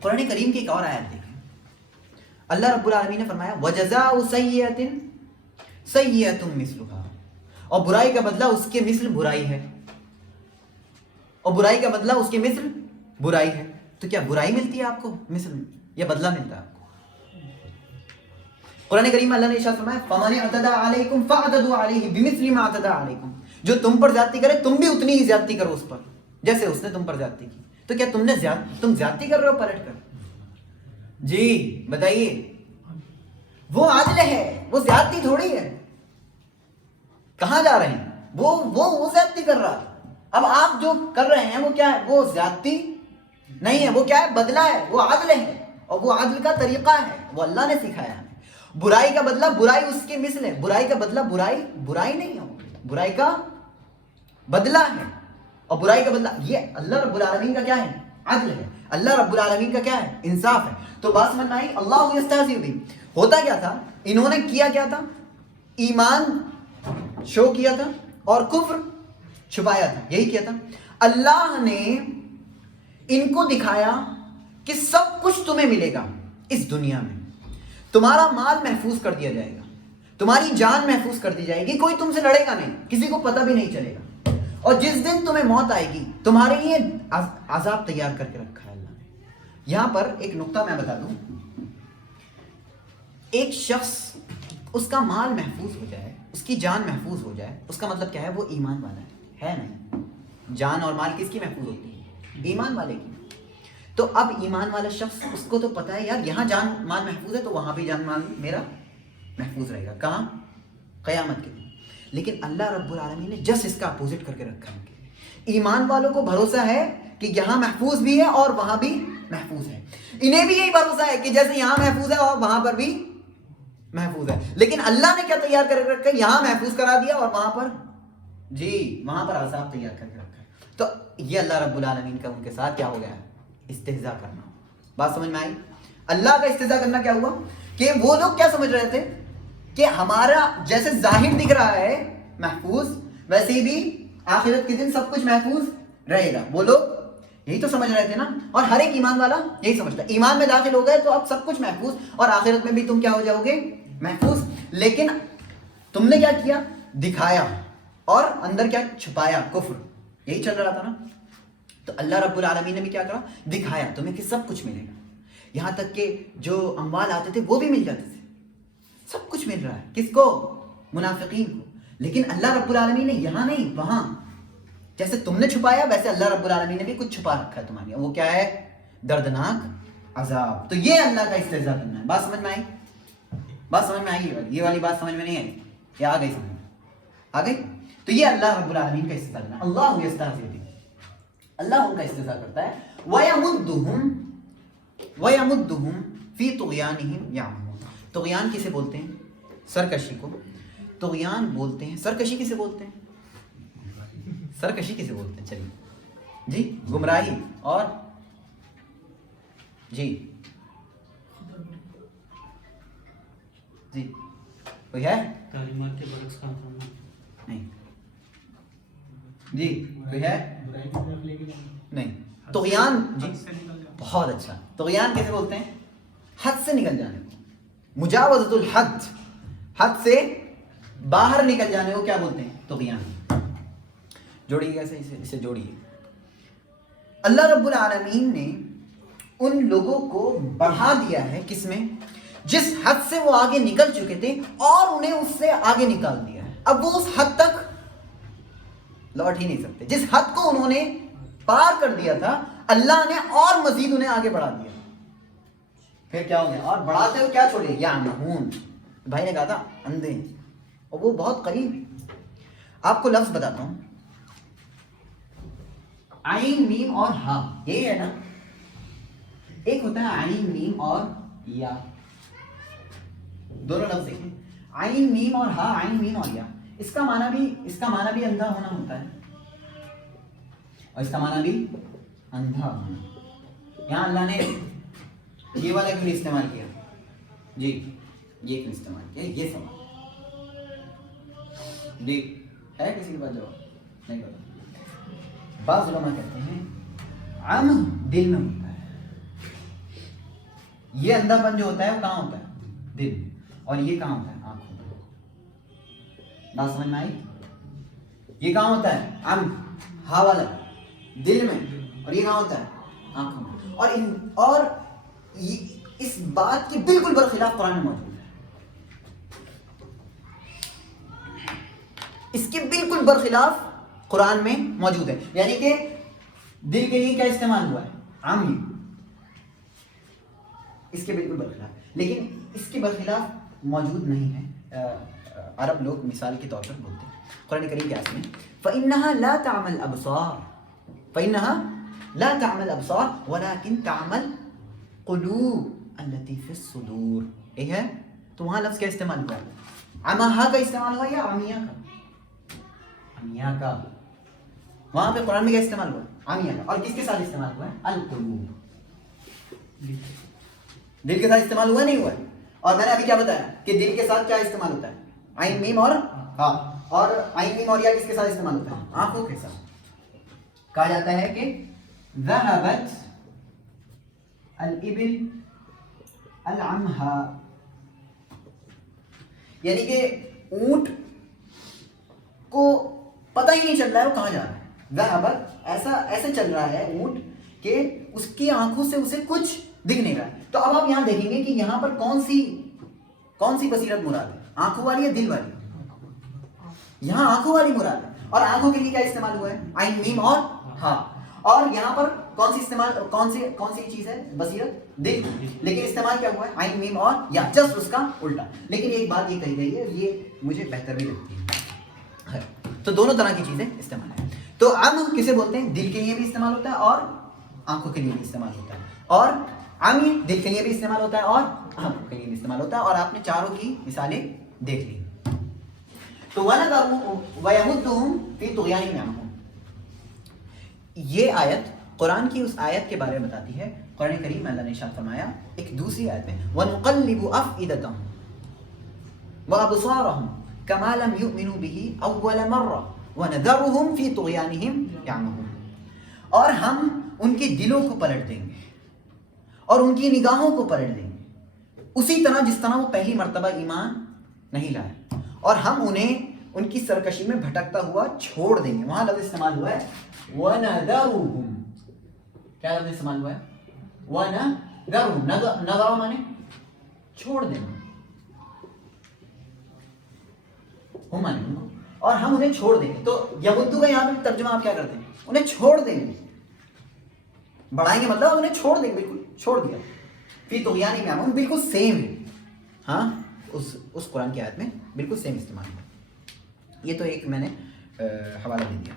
قرآن کریم کی ایک اور آیت دیکھیں, اللہ رب العالمین نے فرمایا وَجَزَاءُ سَيِّئَةٍ سَيِّئَةٌ مِثْلُهَا, اور برائی کا بدلہ اس کے مثل برائی ہے, اور برائی کا بدلہ اس کے مثل برائی ہے. تو کیا برائی ملتی ہے آپ کو مثل یا بدلہ ملتا ہے آپ کو؟ قرآن کریم اللہ نے ارشاد فرمایا فَمَنِ اعْتَدَىٰ عَلَيْكُمْ فَاعْتَدُوا عَلَيْهِ بِمِثْلِ مَا اعْتَدَىٰ عَلَيْكُمْ, جو تم پر زیادتی کرے تم بھی اتنی ہی زیادتی کرو اس پر جیسے اس نے تم پر زیادتی کی. تو کیا تم زیادتی کر رہے ہو پلٹ کر؟ جی بتائیے, وہ عادل ہے, وہ زیادتی تھوڑی ہے. کہاں جا رہے ہیں؟ وہ زیادتی کر رہا ہے. اب آپ جو کر رہے ہیں وہ کیا ہے؟ وہ زیادتی نہیں ہے, وہ کیا ہے؟ بدلہ ہے. وہ عادل ہے, اور وہ عادل کا طریقہ ہے, وہ اللہ نے سکھایا ہے. برائی کا بدلہ برائی اس کے مثل ہے, برائی کا بدلہ برائی نہیں ہو, برائی کا بدلہ ہے, اور برائی کا بدلہ یہ اللہ رب العالمین کا کیا ہے؟ عدل ہے. اللہ رب العالمین کا کیا ہے؟ انصاف ہے. تو بات سمجھ میں آئی؟ اللہ یستہزئ بہم. ہوتا کیا تھا, انہوں نے کیا کیا تھا؟ ایمان شو کیا تھا اور کفر چھپایا تھا, یہی کیا تھا. اللہ نے ان کو دکھایا کہ سب کچھ تمہیں ملے گا اس دنیا میں, تمہارا مال محفوظ کر دیا جائے گا, تمہاری جان محفوظ کر دی جائے گی, کوئی تم سے لڑے گا نہیں, کسی کو پتہ بھی نہیں چلے گا, اور جس دن تمہیں موت آئے گی تمہارے لیے عذاب تیار کر کے رکھا ہے اللہ نے. یہاں پر ایک نقطہ میں بتا دوں, ایک شخص اس کا مال محفوظ ہو جائے, اس کی جان محفوظ ہو جائے, اس کا مطلب کیا ہے؟ وہ ایمان والا ہے نہیں؟ جان اور مال کس کی محفوظ ہوتی ہے؟ ایمان والے کی. تو اب ایمان والا شخص, اس کو تو پتا ہے یار یہاں جان مال محفوظ ہے تو وہاں بھی جان مال میرا محفوظ رہے گا. کہاں؟ قیامت کے دن. لیکن اللہ رب العالمین نے جس اس کا اپوزٹ کر کے رکھا ہے. ایمان والوں کو بھروسہ ہے کہ یہاں محفوظ بھی ہے اور وہاں بھی محفوظ ہے. انہیں بھی یہی بھروسہ ہے کہ جیسے یہاں محفوظ ہے اور وہاں پر بھی محفوظ ہے. لیکن اللہ نے کیا تیار کر کے رکھا ہے؟ یہاں محفوظ کرا دیا اور وہاں پر وہاں پر عذاب تیار کر کے رکھا ہے. تو یہ اللہ رب العالمین کا ان کے ساتھ کیا ہو گیا ہے؟ استہزاء کرنا. بات سمجھ میں آئی؟ اللہ کا استہزاء کرنا کیا ہوا کہ وہ لوگ کیا سمجھ رہے تھے کہ ہمارا جیسے ظاہر دکھ رہا ہے محفوظ, ویسے ہی بھی آخرت کے دن سب کچھ محفوظ رہے گا. وہ لوگ یہی تو سمجھ رہے تھے نا, اور ہر ایک ایمان والا یہی سمجھتا ہے. ایمان میں داخل ہو گئے تو اب سب کچھ محفوظ, اور آخرت میں بھی تم کیا ہو جاؤ گے؟ محفوظ. لیکن تم نے کیا کیا؟ دکھایا, اور اندر کیا چھپایا؟ کفر. یہی چل رہا تھا نا. تو اللہ رب العالمین نے بھی کیا کرا؟ دکھایا تمہیں کہ سب کچھ ملے گا. یہاں تک کہ جو اموال آتے تھے وہ بھی مل جاتے تھے. سب کچھ مل رہا ہے. کس کو؟ منافقین کو. لیکن اللہ رب العالمین نے یہاں نہیں وہاں, جیسے تم نے چھپایا ویسے اللہ رب العالمین نے بھی کچھ چھپا رکھا ہے تمہارے. وہ کیا ہے؟ دردناک عذاب. تو یہ اللہ کا استہزاء کرنا ہے. بات سمجھ میں آئی؟ بات سمجھ میں آئی؟ یہ والی بات سمجھ میں نہیں آئی؟ یہ آ گئی سمجھ میں؟ آ گئی؟ تو یہ اللہ رب العالمین کا استہزاء کرنا. اللہ یستہزئ بہم, اللہ ان کا استہزاء کرتا ہے. وَيَمُدُّهُمْ فِي طُغْيَانِهِمْ يَعْمَهُونَ. طغیان کسے بولتے ہیں؟ سرکشی کو طغیان بولتے ہیں. سرکشی کسے بولتے ہیں؟ سرکشی کسے بولتے ہیں؟ چلیے جی, گمراہی. اور جی کوئی ہے؟ تعلیمات کے برعکس کام کرنا. نہیں جی, کوئی ہے؟ نہیں. طغیان جی بہت اچھا. طغیان کیسے بولتے ہیں؟ حد سے نکل جانے کو, مجاوزۃ الحد, حد سے باہر نکل جانے کو کیا بولتے ہیں؟ طغیان. جوڑیے کیسے اسے جوڑیے. اللہ رب العالمین نے ان لوگوں کو بڑھا دیا ہے کس میں؟ جس حد سے وہ آگے نکل چکے تھے اور انہیں اس سے آگے نکال دیا ہے. اب وہ اس حد تک لوٹ ہی نہیں سکتے. جس حد کو انہوں نے پار کر دیا تھا اللہ نے اور مزید انہیں آگے بڑھا دیا. پھر کیا ہو گیا؟ اور بڑھاتے ہوئے کیا چھوڑے؟ یعمہون. بھائی نے کہا تھا اندھے, اور وہ بہت قریب. آپ کو لفظ بتاتا ہوں, عین میم اور ہا, یہی ہے نا. ایک ہوتا ہے عین میم اور یا, دونوں لفظ دیکھیں, عین میم اور ہا, عین میم اور یا. اس کا معنی بھی اندھا ہونا ہوتا ہے, اور اس کا معنی بھی اندھا ہونا. یہاں اللہ نے یہ والا کیوں استعمال کیا؟ جی یہ کیوں استعمال کیا؟ یہ سمجھ جی ہے کسی کے پاس جواب؟ نہیں پتا. بعض علماء کہتے ہیں عم دل میں ہوتا ہے. یہ اندھا پن جو ہوتا ہے وہ کہاں ہوتا ہے؟ دل میں. اور یہ کہاں ہوتا ہے؟ آنکھوں میں. بات سمجھ میں آئی؟ یہ کہاں ہوتا ہے؟ عم ہا والا دل میں. اور یہ کہاں ہوتا ہے؟ آنکھوں میں. اور اس بات کی بالکل برخلاف قرآن میں موجود ہے. اس کے بالکل برخلاف قرآن میں موجود ہے. یعنی کہ دل کے لیے کیا استعمال ہوا ہے؟ عام. اس کے بالکل برخلاف. لیکن اس کے برخلاف موجود نہیں ہے. عرب لوگ مثال کے طور پر بولتے ہیں قرآن کریم کے آیت میں فَإِنَّهَا لَا تَعْمَى الْأَبْصَارُ فَإِنَّهَا لَا تَعْمَى الْأَبْصَارُ وَلَكِنْ تَعْمَى الْقُلُوبُ الَّتِي فِي الصُّدُورِ. یہ ہے تو وہاں لفظ کیا استعمال ہوا ہے؟ عمہا کا استعمال ہوا یا عمیہ کا؟ عمیہ کا. وہاں پہ قرآن میں کیا استعمال ہوا ہے؟ عمیہ کا. اور کس کے ساتھ استعمال ہوا ہے؟ القلوب. دل کے ساتھ استعمال ہوا نہیں ہوا ہے. اور میں نے ابھی کیا بتایا کہ دل کے ساتھ کیا استعمال ہوتا ہے؟ عین میم اور ہاں. اور عین میم اور یا کس کے ساتھ استعمال ہوتا ہے؟ آنکھوں کے ساتھ. کہا جاتا ہے کہ ذهبت الابل العمها، یعنی کہ اونٹ کو پتہ ہی نہیں چل رہا ہے وہ کہاں جا رہا ہے. ذهبت ایسے چل رہا ہے اونٹ کہ اس کی آنکھوں سے اسے کچھ دکھ نہیں رہا ہے. تو اب آپ یہاں دیکھیں گے کہ یہاں پر کون سی بصیرت مراد ہے؟ آنکھوں والی یا دل والی؟ یہاں آنکھوں والی مراد ہے. اور آنکھوں کے لیے کیا استعمال ہوا ہے؟ عین میم اور ہاں. اور یہاں پر کون سی چیز ہے؟ بصیرت، دل. لیکن استعمال کیا ہوا ہے؟ عین میم اور یا، جسٹ اس کا الٹا. لیکن ایک بات یہ کہی گئی ہے، یہ مجھے بہتر بھی لگتی ہے. تو دونوں طرح کی چیزیں استعمال ہیں. تو عم کسے بولتے ہیں؟ دل کے لیے بھی استعمال ہوتا ہے اور آنکھوں کے لیے بھی استعمال ہوتا ہے. اور عمی دل کے لیے بھی استعمال ہوتا ہے اور آنکھوں کے لیے بھی استعمال ہوتا ہے. اور آپ نے چاروں کی مثالیں دیکھ لی. تو وَيَمُدُّهُمْ فِي طُغْيَانِهِمْ يَعْمَهُونَ، یہ آیت قرآن کی اس آیت کے بارے میں بتاتی ہے. قرآن کریم میں اللہ نے ارشاد فرمایا ایک دوسری آیت میں وَنُقَلِّبُ أَفْئِدَتَهُمْ وَأَبْصَارَهُمْ كَمَا لَمْ يُؤْمِنُوا بِهِ أَوَّلَ مَرَّةٍ وَنَذَرُهُمْ فِي طُغْيَانِهِمْ يَعْمَهُونَ. اور ہم ان کے دلوں کو پلٹ دیں گے اور ان کی نگاہوں کو پلٹ دیں گے اسی طرح جس طرح وہ پہلی مرتبہ ایمان نہیں لائے. اور ہم انہیں ان کی سرکشی میں بھٹکتا ہوا چھوڑ دیں گے. وہاں لفظ استعمال ہوا ہے وَنَذَرُهُمْ. کیا لفظ استعمال ہوا ہے؟ وَنَذَرُهُمْ. نَذَرُ مانے چھوڑ دینا، ہم مانے ان کو، اور ہم انہیں چھوڑ دیں گے. تو یمدو کا یہاں پہ ترجمہ آپ کیا کرتے ہیں؟ انہیں چھوڑ دیں گے. بڑھائیں گے مطلب انہیں چھوڑ دیں گے، بالکل چھوڑ دیا. فی طغیانہم یعمہون بالکل سیم ہے. ہاں اس قرآن کی آیت میں بالکل سیم استعمال ہے. یہ تو ایک میں نے حوالہ دے دیا.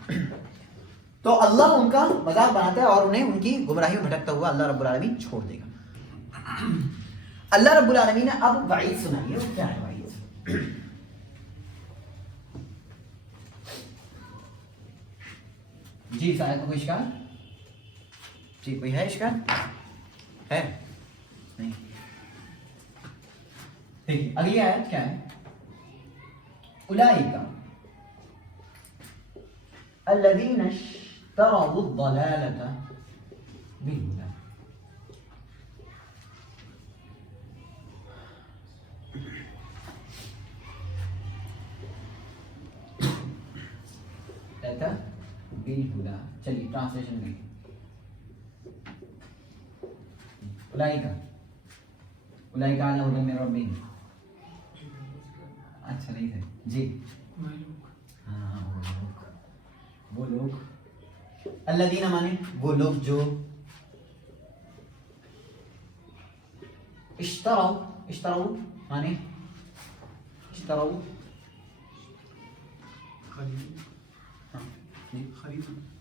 تو اللہ ان کا مذاق بناتا ہے اور انہیں ان کی گمراہی میں بھٹکتا ہوا اللہ رب العالمین چھوڑ دے گا. اللہ رب العالمین نے اب وعید سنائی ہے. وہ کیا ہے وعید؟ جی اس آیت میں کوئی اشکال؟ جی کوئی ہے اشکال؟ ہے نہیں؟ دیکھیے اگلی آیت کیا ہے؟ اولئک الذین اشتروا الضلالۃ بالہدی. بالہدی. چلیے ٹرانسلیشن میں اولئک علی ھدی من ربہم. اچھا نہیں ہے جی. ہاں وہ لوگ الذین مانے وہ لوگ جو اشتروا مانے اشتروا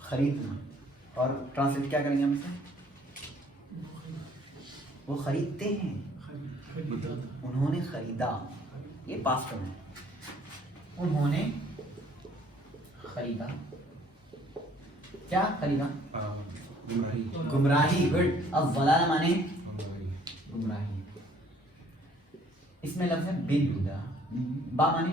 خریدنا. اور ٹرانسلیٹ کیا کریں گے ہم اسے؟ وہ خریدتے ہیں. انہوں نے خریدا، یہ پاسٹ میں انہوں نے خریدا. کیا خریدا؟ گمراہی. گڈ. اب ضلال مانے گمراہی. اس میں لفظ ہے بالہدی. با مانے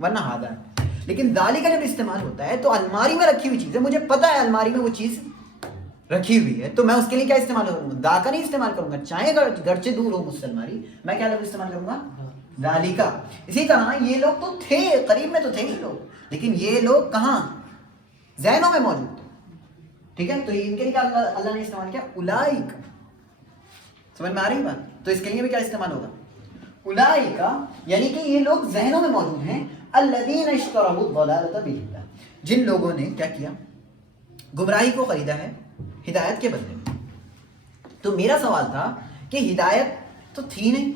ورنہ ہادہ ہے. لیکن دالی کا جب استعمال ہوتا ہے تو الماری میں رکھی ہوئی چیز ہے, مجھے پتا ہے الماری میں وہ چیز رکھی ہوئی ہے, تو میں اس کے لیے کیا استعمال کروں گا؟ دا کا نہیں استعمال کروں گا. چاہے گھر سے دور ہو مجھ سے الماری, میں کیا لفظ استعمال کروں گا؟ دالی کا. اسی طرح یہ لوگ تو تھے, قریب میں تو تھے ہی لوگ, لیکن یہ لوگ کہاں؟ ذہنوں میں موجود تھے. ٹھیک ہے, تو ان کے لیے کیا اللہ نے استعمال کیا؟ اولائک. سمجھ میں آ رہی بات؟ تو اس کے لیے بھی کیا استعمال ہوگا؟ اولائک, یعنی کہ یہ لوگ ذہنوں میں موجود ہیں. الذین اشتروا الضلالۃ بالہدی, جن لوگوں نے کیا کیا؟ گمراہی کو خریدا ہے ہدایت کے بدلے میں. تو میرا سوال تھا کہ ہدایت تو تھی نہیں,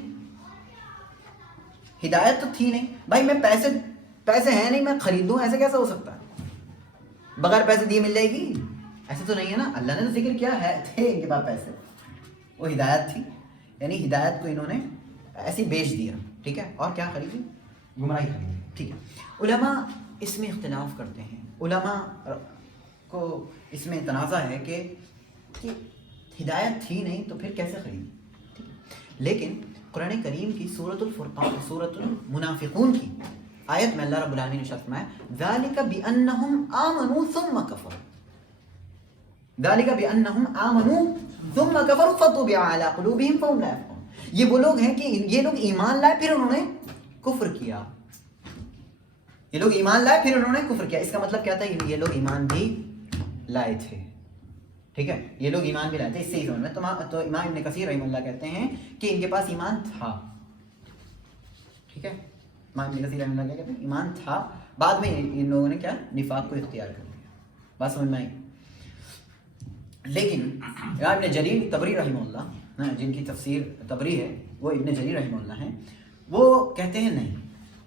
ہدایت تو تھی نہیں بھائی, میں پیسے ہیں نہیں, میں خریدوں, ایسے کیسا ہو سکتا ہے؟ بغیر پیسے دیے مل جائے گی, ایسے تو نہیں ہے نا. اللہ نے تو ذکر کیا ہے تھے ان کے پاس پیسے, وہ ہدایت تھی, یعنی ہدایت کو انہوں نے ایسی بیچ دیا. ٹھیک ہے, اور کیا خریدی؟ گمراہی خریدی. ٹھیک ہے, علماء اس میں اختلاف کرتے ہیں, علماء کو اس میں تنازع ہے کہ ہدایت تھی نہیں تو پھر کیسے خریدی. ٹھیک ہے, لیکن قرآن کریم کی سورۃ الفرقان, سورۃ المنافقون کی آیت میں اللہ رب العالمین نے ارشاد فرمایا ذالک بانہم آمنوا ثم کفروا, ذالک بانہم آمنوا ثم کفروا فطبع علی قلوبہم فہم لا یفقہون. یہ وہ لوگ ہیں کہ یہ لوگ ایمان لائے پھر انہوں نے کفر کیا. یہ لوگ ایمان لائے پھر انہوں نے کفر کیا. اس کا مطلب کیا تھا؟ یہ لوگ ایمان بھی لائے تھے. ٹھیک ہے, یہ لوگ ایمان بھی لائے تھے. اس سے ہی سمجھ میں تو امام ابن کثیر رحمہ اللہ کہتے ہیں کہ ان کے پاس ایمان تھا. ٹھیک ہے, امام ابن کثیر رحمہ اللہ کیا کہتے ہیں؟ ایمان تھا, بعد میں ان لوگوں نے کیا نفاق کو اختیار کر لیا. بات سمجھ میں آئی. لیکن امام ابن جریر طبری رحمہ اللہ, جن کی تفسیر طبری ہے, وہ ابن جریر رحمہ اللہ ہیں, وہ کہتے ہیں نہیں,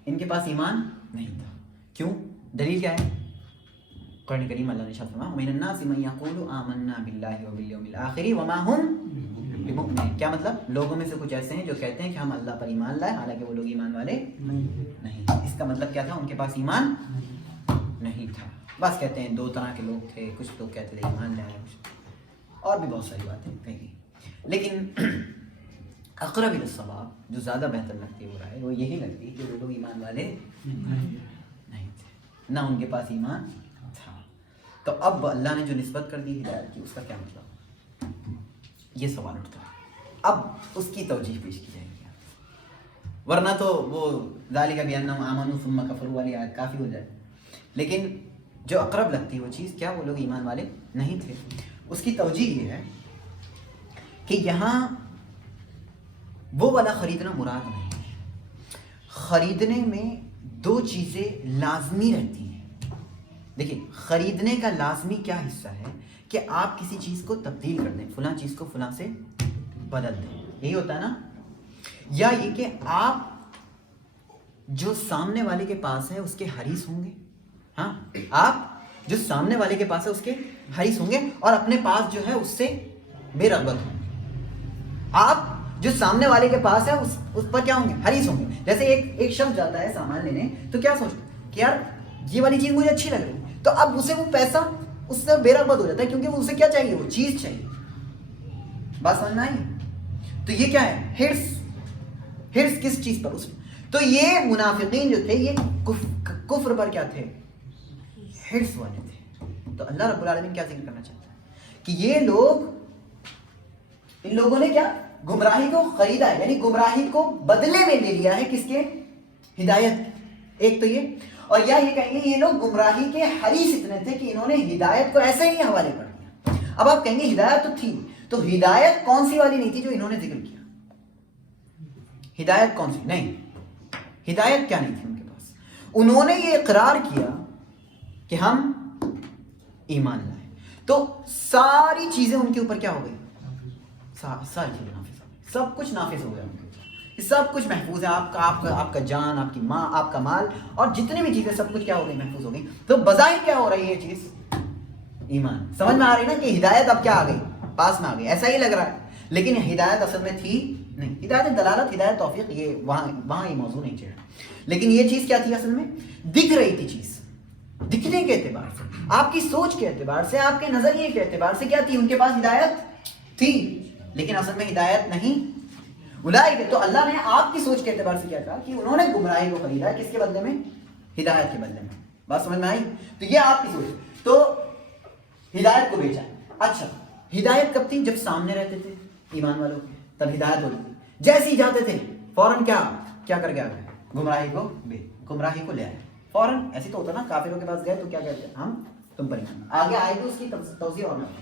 ان کے پاس ایمان نہیں تھا. کیوں؟ دلیل کیا ہے؟ قرآن کریم اللہ نے ارشاد فرمایا وَمِنَ النَّاسِ مَن يَقُولُ آمَنَّا بِاللَّهِ وَبِالْيَوْمِ الْآخِرِ وَمَا هُمْ بِمُؤْمِنِينَ. کیا مطلب؟ لوگوں میں سے کچھ ایسے ہیں جو کہتے ہیں کہ ہم اللہ پر ایمان لائے, حالانکہ وہ لوگ ایمان والے نہیں. اس کا مطلب کیا تھا؟ ان کے پاس ایمان نہیں تھا. بس کہتے ہیں دو طرح کے لوگ تھے, کچھ لوگ کہتے تھے ایمان لائے, اور بھی بہت ساری باتیں کہیں. لیکن اقرب الی الصواب, جو زیادہ بہتر لگتی ہے وہ رائے, وہ یہی لگتی ہے کہ وہ لوگ ایمان والے نہیں تھے, نہ ان کے پاس ایمان تھا. تو اب اللہ نے جو نسبت کر دی ہدایت کی, اس کا کیا مطلب؟ یہ سوال اٹھتا ہے. اب اس کی توجیح پیش کی جائے گی, ورنہ تو وہ ذالک بانہم آمنوا ثم کفروا والی آیت کافی ہو جائے. لیکن جو اقرب لگتی ہے وہ چیز, کیا وہ لوگ ایمان والے نہیں تھے, اس کی توجیح یہ ہے کہ یہاں وہ والا خریدنا مراد نہیں ہے. خریدنے میں دو چیزیں لازمی رہتی ہیں. دیکھیں, خریدنے کا لازمی کیا حصہ ہے کہ آپ کسی چیز کو تبدیل کر دیں, فلاں چیز کو فلاں سے بدل دیں, یہی ہوتا ہے نا. یا یہ کہ آپ جو سامنے والے کے پاس ہے اس کے حریص ہوں گے. ہاں, آپ جو سامنے والے کے پاس ہے اس کے حریص ہوں گے, اور اپنے پاس جو ہے اس سے بے رغبت ہوں گے. آپ جو سامنے والے کے پاس ہے اس پر کیا ہوں گے؟ حریص ہوں گے. جیسے ایک شخص جاتا ہے سامان لینے, تو کیا سوچتا کہ یار یہ والی چیز مجھے اچھی لگ رہی ہے, تو اب اسے وہ پیسہ اس سے بے رغبت ہو جاتا ہے, کیونکہ اسے کیا چاہیے؟ وہ چیز چاہیے. بات سمجھ میں آئی؟ تو یہ کیا ہے؟ ہرس کس چیز پر؟ اس پر. تو یہ منافقین جو تھے یہ کفر پر کیا تھے؟ ہرس والے تھے. تو اللہ رب العالمین کیا ذکر کرنا چاہتا ہے کہ یہ لوگ, ان لوگوں نے کیا گمراہی کو خریدا ہے, یعنی گمراہی کو بدلے میں لے لیا ہے. کس کے؟ ہدایت. ایک تو یہ, اور یا یہ کہیں گے یہ لوگ گمراہی کے حریص اتنے تھے کہ انہوں نے ہدایت کو ایسے ہی حوالے کر دیا. اب آپ کہیں گے ہدایت تو تھی, تو ہدایت کون سی والی نہیں تھی جو انہوں نے ذکر کیا؟ ہدایت کون سی؟ نہیں, ہدایت کیا نہیں تھی ان کے پاس. انہوں نے یہ اقرار کیا کہ ہم ایمان لائے, تو ساری چیزیں ان کے اوپر کیا ہو گئی؟ ساری چیزیں نافذ ہو گئی, سب کچھ نافذ ہو گیا ان کے اوپر, سب کچھ محفوظ ہے. آپ کا جان, آپ کی ماں, آپ کا مال, اور جتنی بھی چیزیں سب کچھ کیا ہو گئی؟ محفوظ ہو گئی. تو بظاہر کیا ہو رہی ہے یہ چیز؟ ایمان. سمجھ میں آ رہی نا کہ ہدایت اب کیا آ گئی؟ پاس میں آ گئی. ایسا ہی لگ رہا ہے, لیکن ہدایت اصل میں تھی نہیں. ہدایت دلالت, ہدایت توفیق, یہ وہاں یہ موضوع نہیں چڑھا. لیکن یہ چیز کیا تھی اصل میں؟ دکھ رہی تھی چیز, دکھنے کے اعتبار سے, آپ کی سوچ کے اعتبار سے, آپ کے نظریے کے اعتبار سے کیا تھی؟ ان کے پاس ہدایت تھی, لیکن اصل میں ہدایت نہیں. اولئک, تو اللہ نے آپ کی سوچ کے اعتبار سے کیا کہا کہ انہوں نے گمراہی کو خریدا. کس کے بدلے میں؟ ہدایت کے بدلے میں. بات سمجھ میں آئی؟ تو یہ آپ کی سوچ. تو ہدایت کو بیچا. اچھا ہدایت کب تھی؟ جب سامنے رہتے تھے ایمان والوں کے, تب ہدایت ہوتی تھی. جیسے ہی جاتے تھے فوراً کیا کر کے آ گئے؟ گمراہی کو لے آئے فوراً. ایسے تو ہوتا نا, کافروں کے پاس گئے تو کیا کہتے ہیں, ہم تم پر ایمان. آگے آئے تو اس کی توضیح اور نہیں.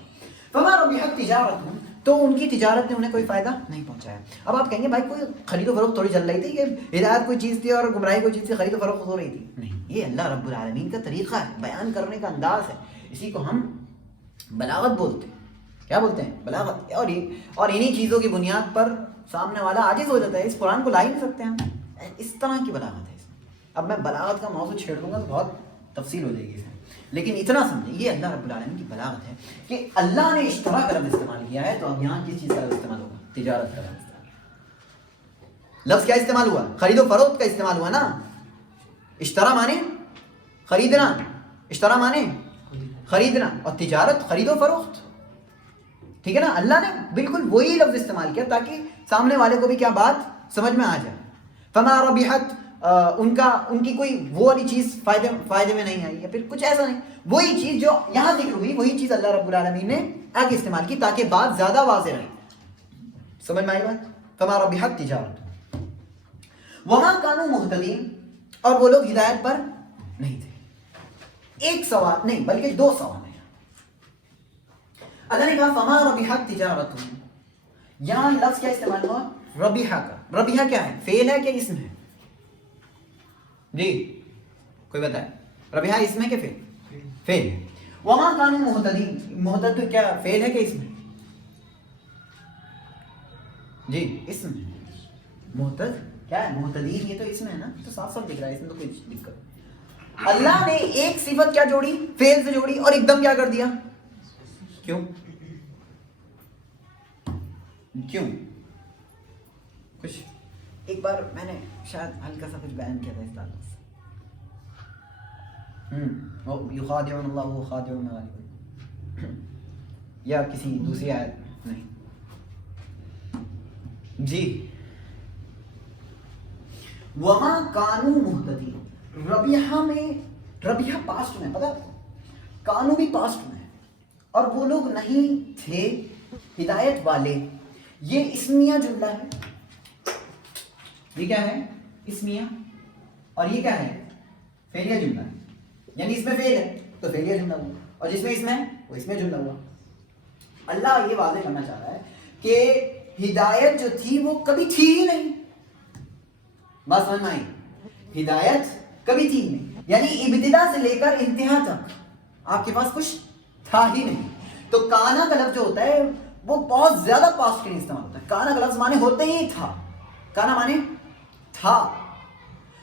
فما ربحت تجارتہم, تو ان کی تجارت نے انہیں کوئی فائدہ نہیں پہنچایا. اب آپ کہیں گے بھائی کوئی خرید و فروخت تھوڑی چل رہی تھی کہ ہدایت کوئی چیز تھی اور گمراہی کوئی چیز تھی, خرید و فروخت ہو رہی تھی. نہیں, یہ اللہ رب العالمین کا طریقہ ہے, بیان کرنے کا انداز ہے. اسی کو ہم بلاغت بولتے ہیں. کیا بولتے ہیں؟ بلاغت. اور انہی چیزوں کی بنیاد پر سامنے والا عاجز ہو جاتا ہے. اس قرآن کو لا ہی نہیں سکتے ہم. اس طرح کی بلاغت ہے اس میں. اب میں بلاغت کا موضوع چھیڑ دوں گا تو بہت تفصیل ہو جائے گی اس میں, لیکن اتنا سمجھیں یہ اللہ رب العالمین کی بلاغت ہے کہ اللہ نے اشترا کا لفظ استعمال کیا ہے. تو اب یہاں کس چیز کا لفظ استعمال ہوگا؟ تجارت کا لفظ کیا استعمال ہوا؟ خرید و فروخت کا استعمال ہوا نا. اشترا مانے خریدنا, اشترا مانے خریدنا, اور تجارت خرید و فروخت. ٹھیک ہے نا. اللہ نے بالکل وہی لفظ استعمال کیا تاکہ سامنے والے کو بھی کیا بات سمجھ میں آ جائے. فما ربحت, ان کی کوئی وہ والی چیز فائدے میں نہیں آئی, یا پھر کچھ ایسا نہیں. وہی چیز جو یہاں ذکر ہوئی وہی چیز اللہ رب العالمین نے آگے استعمال کی تاکہ بات زیادہ واضح رہے. سمجھ میں آئی بات؟ فما ربحت تجارت وما كانوا مهتدين, اور وہ لوگ ہدایت پر نہیں تھے. ایک سوال نہیں بلکہ دو سوال ہیں. اللہ نے کہا فما ربحت تجارتهم, یہاں لفظ کیا استعمال ہوا؟ ربیحہ کا. ربیحہ کیا ہے؟ فعل ہے کہ اسم ہے؟ جی کوئی بتائے, ربیحہ اسم ہے کہ فعل؟ فعل. وما كانوا مهتدين, مہتد کیا فعل ہے کہ اسم ہے؟ جی اسم ہے. مہتد کیا ہے؟ مہتدین یہ تو اسم ہے نا, تو صاف صاف دکھ رہا ہے, اس میں تو کوئی دقت. اللہ نے ایک صفت کیا جوڑی؟ فعل سے جوڑی, اور ایک دم کیا کر دیا؟ کیوں کچھ ایک بار میں نے شاید ہلکا سا کچھ بیان کیا تھا اس تعلق سے. یخادعون اللہ وهو خادعهم غالبا, یا کسی دوسری آیت نہیں. جی وما کانو مہتدین, ربیحہ میں, ربیحہ پاسٹ میں, پتہ کانو بھی پاسٹ میں, اور وہ لوگ نہیں تھے ہدایت والے. یہ اسمیہ جملہ ہے. یہ کیا ہے؟ اسمیہ. اور یہ کیا ہے؟ فعلیہ جملہ ہے. یعنی اس میں فعل ہے تو فعلیہ جملہ ہوا, اور جس میں اسم ہے وہ اسمیہ جملہ ہوا. اللہ یہ واضح کرنا چاہ رہا ہے کہ ہدایت جو تھی وہ کبھی تھی ہی نہیں. بات سمجھ میں آئی؟ ہدایت کبھی تھی ہی نہیں, یعنی ابتدا سے لے کر انتہا تک آپ کے پاس کچھ تھا ہی نہیں. تو کانا کا لفظ جو ہوتا ہے وہ بہت زیادہ پاسٹ کے لیے استعمال ہوتا ہے. کانا کا لفظ مانے ہوتے ہی تھا, کانا مانے تھا,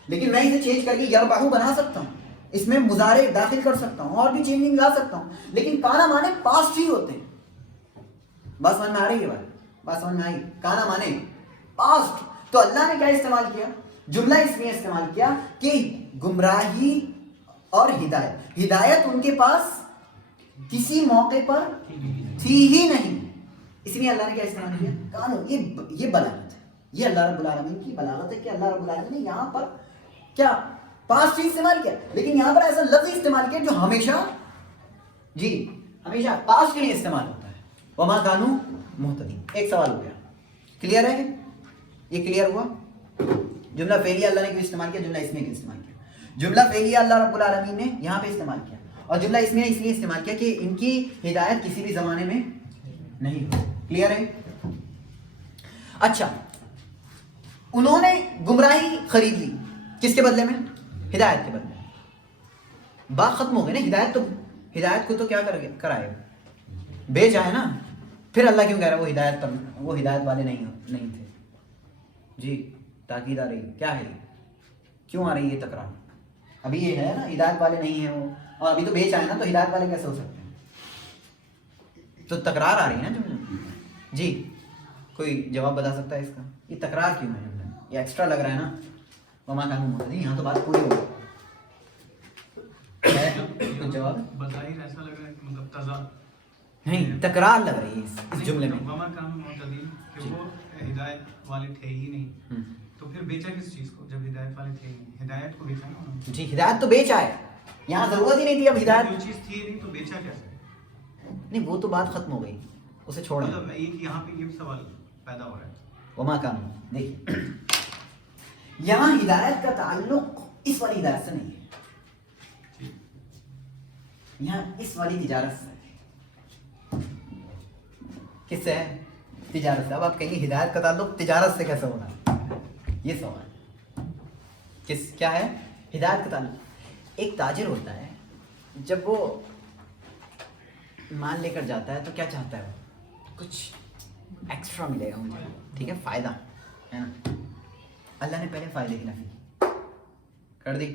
لیکن میں اسے چینج کر کے یربحو بنا سکتا ہوں, اس میں مضارع داخل کر سکتا ہوں, اور بھی چینجنگ لا سکتا ہوں, لیکن کانا مانے پاسٹ ہی ہوتے ہیں. بات سمجھ میں آ رہی ہے؟ بات سمجھ میں آئی؟ کانا مانے پاسٹ. تو اللہ نے کیا استعمال کیا؟ جملہ اسمیہ استعمال کیا کہ گمراہی اور ہدایت, ہدایت ان کے پاس کسی موقع پر تھی ہی نہیں, اس لیے اللہ نے کیا استعمال کیا؟ کانو. یہ بلاغت ہے, یہ اللہ رب العالمین کی بلاغت ہے کہ اللہ رب العالمین نے یہاں پر کیا پاسٹ ہی استعمال کیا, لیکن یہاں پر ایسا لفظ استعمال کیا جو ہمیشہ, جی ہمیشہ پاسٹ کے لیے استعمال ہوتا ہے. وما کانو مہتدین. ایک سوال ہو گیا, کلیئر ہے؟ یہ کلیئر ہوا؟ جملہ فعلیہ اللہ نے کیوں استعمال کیا, جملہ اسمیہ کیوں استعمال کیا؟ جملہ فعلیہ اللہ رب العالمین نے یہاں پہ استعمال کیا, اور جملہ اسمیہ اس لیے استعمال کیا کہ ان کی ہدایت کسی بھی زمانے میں نہیں ہوئی. کلیئر ہے؟ اچھا, انہوں نے گمراہی خرید لی کس کے بدلے میں؟ ہدایت کے بدلے. بات ختم ہو گئی نا. ہدایت کو تو کیا کرائے, بیچ آئے نا. پھر اللہ کیوں کہہ رہا ہے وہ ہدایت والے نہیں تھے؟ جی تاکید آ رہی ہے. کیا ہے کیوں آ رہی ہے تکرار؟ ابھی یہ ہے نا ہدایت والے نہیں ہیں وہ, اور ابھی تو بیچ آئے نا, تو ہدایت والے کیسے ہو سکتے ہیں؟ تو تکرار آ رہی ہے نا جملے. جی کوئی جواب بتا سکتا ہے اس کا؟ یہ تکرار کیوں ہے جملے؟ یہ ایکسٹرا لگ رہا ہے نا. وما کانو مہتدین, یہاں تو بات پوری ہو گئی. کچھ جواب بظاہر ایسا لگ رہا ہے کہ مطلب تضاد نہیں, تکرار لگ رہی ہے اس جملے میں. وما کانوا مہتدین کہ وہ ہدایت والے تھے ہی نہیں, تو پھر بیچا کس چیز کو جب ہدایت والے تھے نہیں؟ ہدایت کو بیچا نا انہوں نے. جی ہدایت تو بیچ آئے, یہاں ضرورت ہی نہیں تھی اب ہدایت. جو چیز تھی نہیں تو بیچا کیسے؟ نہیں وہ تو بات ختم ہو گئی, اسے چھوڑا. مطلب ایک یہاں پہ یہ سوال پیدا ہو رہا ہے. وما کام. دیکھیے یہاں ہدایت کا تعلق اس والی ہدایت سے نہیں ہے, یہاں اس والی تجارت سے ہے. کس سے ہے؟ تجارت سے. اب آپ کہیں گے ہدایت کا تعلق تجارت سے کیسے ہونا, یہ سوال کیا ہے ہدایت کا تعلق. ایک تاجر ہوتا ہے, جب وہ مال لے کر جاتا ہے تو کیا چاہتا ہے, کچھ ایکسٹرا ملے گا مجھے, ٹھیک ہے, فائدہ ہے نا. اللہ نے پہلے فائدے کی نفی کر دی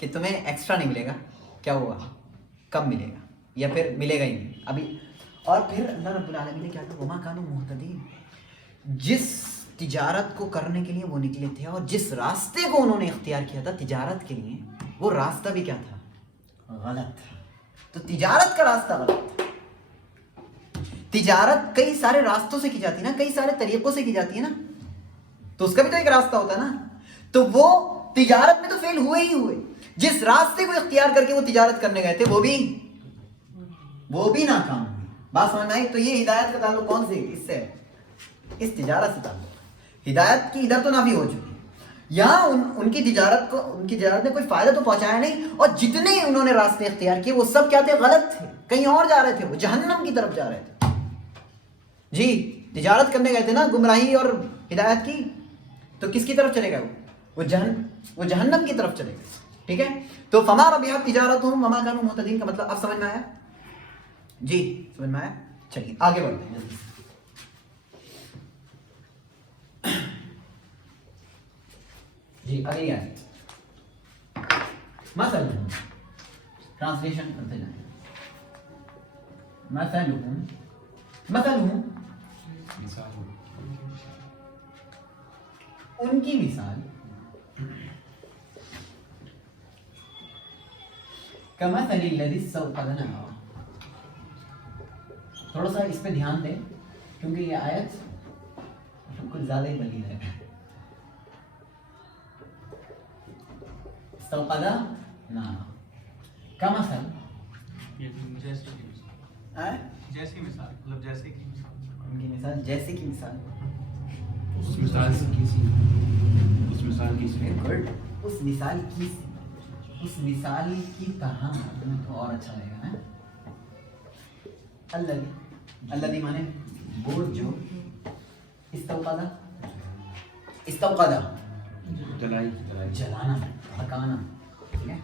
کہ تمہیں ایکسٹرا نہیں ملے گا, کیا ہوگا, کم ملے گا یا پھر ملے گا ہی نہیں ابھی. اور پھر اللہ رب العالمین نے کیا کہا, وما کانوا مہتدین. جس تجارت کو کرنے کے لیے وہ نکلے تھے اور جس راستے کو انہوں نے اختیار کیا تھا تجارت کے لیے, وہ راستہ بھی کیا تھا, غلط تھا. تو تجارت کا راستہ غلط تھا. تجارت کئی سارے راستوں سے کی جاتی ہے نا, کئی سارے طریقوں سے کی جاتی ہے نا, تو اس کا بھی تو ایک راستہ ہوتا ہے نا. تو وہ تجارت میں تو فیل ہوئے ہی ہوئے. جس راستے کو اختیار کر کے وہ تجارت کرنے گئے تھے وہ بھی ناکام ہوئی. بات سمجھ میں آئی؟ تو یہ ہدایت کا تعلق کون سے, اس سے, اس تجارت سے تعلق. ہدایت کی ادھر تو نافی ہو چکی, یہاں ان کی تجارت نے کوئی فائدہ تو پہنچایا نہیں, اور جتنے انہوں نے راستے اختیار کیے وہ سب کیا تھے, غلط تھے, کہیں اور جا رہے تھے, وہ جہنم کی طرف جا رہے تھے. جی تجارت کرنے گئے تھے نا گمراہی اور ہدایت کی, تو کس کی طرف چلے گئے, وہ جہنم کی طرف چلے گئے. ٹھیک ہے, تو فما ربحت تجارتہم وما کانوا مہتدین کا مطلب اب سمجھ میں آیا؟ جی سمجھ میں آیا. چلیے آگے بڑھتے ہیں. جی اگلی آیت, مثلہم, ٹرانسلیشن کرتے جائیں. مثلہم ان کی مثال, کمثل الذی استوقد نارا. تھوڑا سا اس پہ دھیان دیں کیونکہ یہ آیت کچھ زیادہ ہی بلیغ ہے. استوقد نارا کمثل, جیسی مثال, مطلب جیسے کی مثال. ان کی مثال جیسے کی مثال. اس مثال کی گڈ, اس مثال کی طرح تو اور اچھا لگے گا. الذی مانے وہ جو, استوقد جلانا, پکانا. ٹھیک ہے,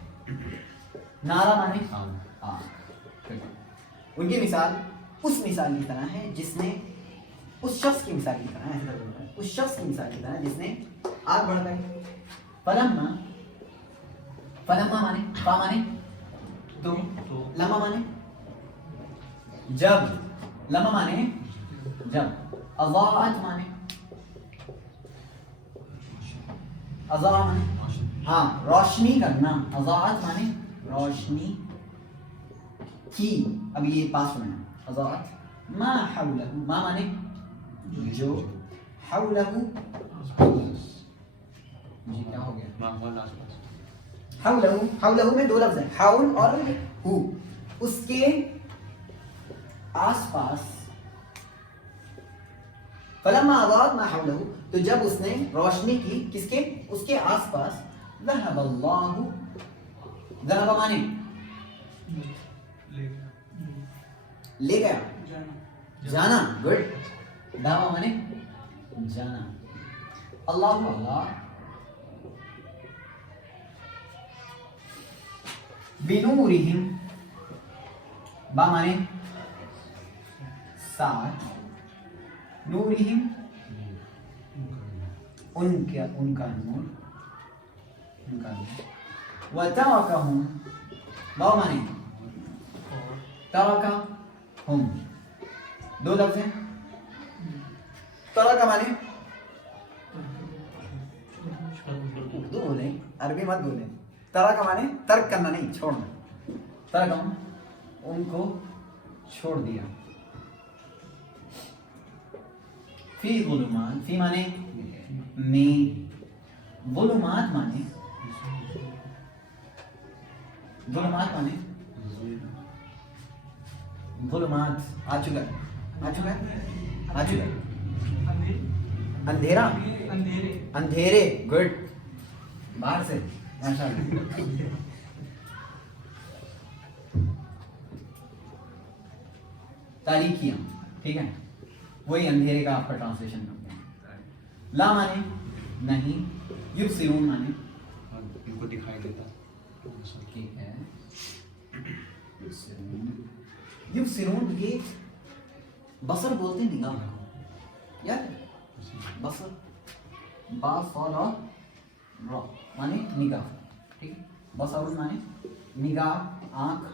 نارا مانے آگ. ان کی مثال اس مثال کی طرح ہے جس نے, اس شخص کی مثال کی طرح ہے, اس شخص کی مثال کی طرح جس نے آگ بھڑکائی. فلما مانے فا مانے تو, لما مانے جب, لما مانے جب, اضاءت مانے ہاں روشنی کرنا. اضاءت مانے روشنی کی. اب یہ پاس میں اضاءت. ما حولہ, ما مانے جو, حولہ جی کیا ہو گیا, حولہ میں دو لفظ ہیں, حول اور ہو. اس کے آس پاس. فلما اضاءت ما حولہ, تو جب اس نے روشنی کی کس کے, اس کے آس پاس. ذهب اللہ, ذهب مانے لے گیا, جانا. گڈ, ذهب مانے جانا. اللہ بنورہم, با مانے ساتھ, نورہم ان کا نور, وترکہم, با مانے ترکہم. دو لفظ ہیں. ترک مانے اردو بولیں, عربی مت بولیں. ترک مانے ترک کرنا نہیں, چھوڑنا. ترکہم ان کو چھوڑ دیا. فی ظلمات, فی مانے میں ظلمات مانے ظلمات آ چکا اندھیرا اندھیرے گڈ باہر سے ماشاء اللہ. تاریکیاں ٹھیک ہے وہی اندھیرے کا آپ کا ٹرانسلیشن کرتے ہیں. لا مانے نہیں, یبصرون مانے ان کو دکھائی دیتا. ٹھیک ہے. یبصرون یہ بصر بولتے ہیں نگاہ کو, یاد ہے بصر با صاد را مانے نگاہ. ٹھیک ہے, بصر مانے نگاہ آنکھ.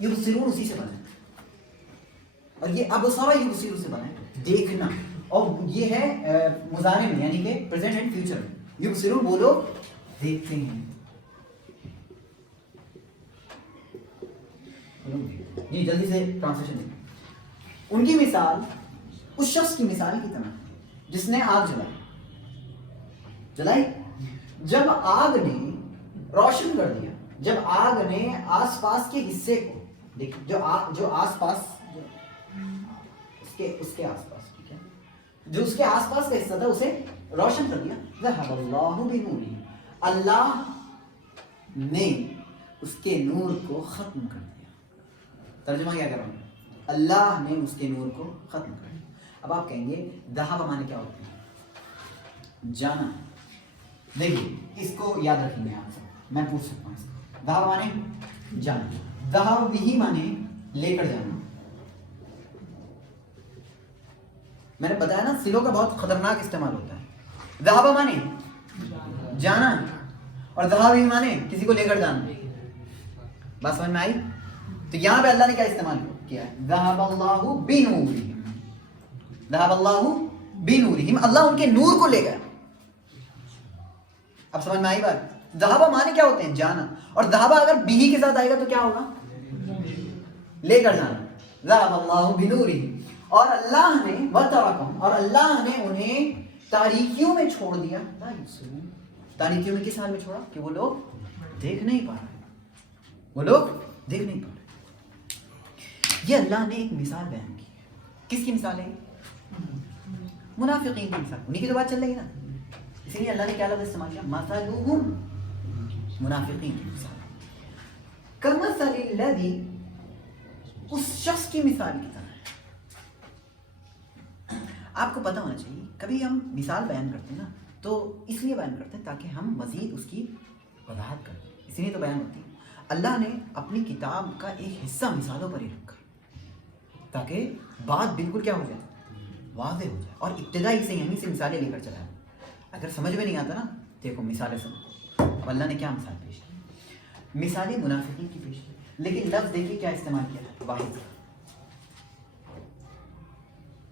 یبصرون اسی سے بنا ہے, اور یہ ابصر یبصر سے بنا ہے دیکھنا, اور یہ ہے مضارع میں یعنی کہ پریزنٹ اینڈ فیوچر میں. یبصرون وہ لوگ دیکھتے ہیں. یہ جلدی سے ٹرانسلیشن دیکھیں. ان کی مثال اس شخص کی مثال کی طرح جس نے آگ جلائی. جب آگ نے روشن کر دیا, جب آگ نے آس پاس کے حصے کو دیکھ, جو آس پاس اس کے آس پاس ٹھیک ہے, جو اس کے آس پاس کا حصہ تھا اسے روشن کر دیا. ذهب اللہ بنورہ, اللہ نے اس کے نور کو ختم کر دیا. ترجمہ کیا کر رہا ہوں, اللہ نے اس کے نور کو ختم کر دیا. اب آپ کہیں گے ذهب مانے کیا ہوتا ہے؟ جانا. دیکھیے اس کو یاد رکھیں گے آپ سے, میں پوچھ سکتا ہوں اس کو. ذهب مانے جانا, ذهب به مانے لے کر جانا. میں نے بتایا نا سلو کا بہت خطرناک استعمال ہوتا ہے. ذهب مانے جانا اور ذهب به مانے کسی کو لے کر جانا. بات سمجھ میں آئی؟ تو یہاں پہ اللہ نے کیا استعمال کیا ہے؟ ذهب اللہ بنورہم, ذهب اللہ بنورہم, اللہ ان کے نور کو لے گیا. اب سمجھ میں آئی بات؟ ذهب مانے کیا ہوتے ہیں؟ جانا, اور ذهب اگر بھی کے ساتھ آئے گا تو کیا ہوگا؟ لے کر جانا. ذهب اللہ بنورہم, اور اللہ نے وترکہم, اور اللہ نے انہیں تاریکیوں میں چھوڑ دیا. تاریکیوں میں کس حال میں چھوڑا کہ وہ لوگ دیکھ نہیں پا رہے, وہ لوگ دیکھ نہیں پا رہے. یہ اللہ نے ایک مثال بیان کی. کس کی مثال ہے؟ منافقین کی مثال. انہیں کی تو بات چل رہی ہے نا, اسی لیے اللہ نے کیا لفظ استعمال کیا؟ مثلہم, منافقین کی مثال. کمثل الذی, اس شخص کی مثال کی طرح ہے. آپ کو پتہ ہونا چاہیے کبھی ہم مثال بیان کرتے ہیں نا تو اس لیے بیان کرتے ہیں تاکہ ہم مزید اس کی وضاحت کریں, اسی لیے تو بیان ہوتی ہے. اللہ نے اپنی کتاب کا ایک حصہ مثالوں پر ہی رکھا تاکہ بات بالکل کیا ہو جائے, واضح ہو جائے, اور ابتدائی سے یہیں سے مثالیں لے کر چلا ہے. اگر سمجھ میں نہیں آتا نا دیکھو مثالیں سمجھو. اب اللہ نے کیا مثال پیش کی؟ مثالیں منافقین کی پیش کی, لیکن لفظ دیکھیے کیا استعمال کیا ہے, واحد.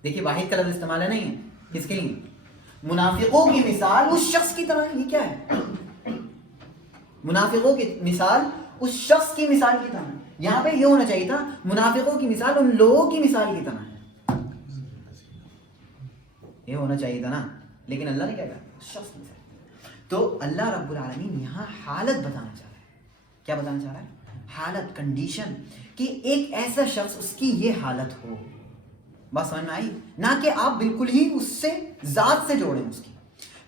دیکھیے واحد کا لفظ استعمال ہے, نہیں ہے کس کے لیے؟ منافقوں کی مثال اس شخص کی طرح ہے. یہ کیا ہے؟ منافقوں کی مثال اس شخص کی مثال کی طرح. یہاں پہ یہ ہونا چاہیے تھا منافقوں کی مثال ان لوگوں کی مثال کی طرح ہے, یہ ہونا چاہیے تھا نا, لیکن اللہ نے کیا کہا؟ شخص کی مثال. تو اللہ رب العالمین یہاں حالت بتانا چاہ رہا ہے. کیا بتانا چاہ رہا ہے؟ حالت, کنڈیشن, کہ ایک ایسا شخص اس کی یہ حالت ہو. بات سمجھ میں آئی؟ نہ کہ آپ بالکل ہی اس سے ذات سے جوڑیں اس کی.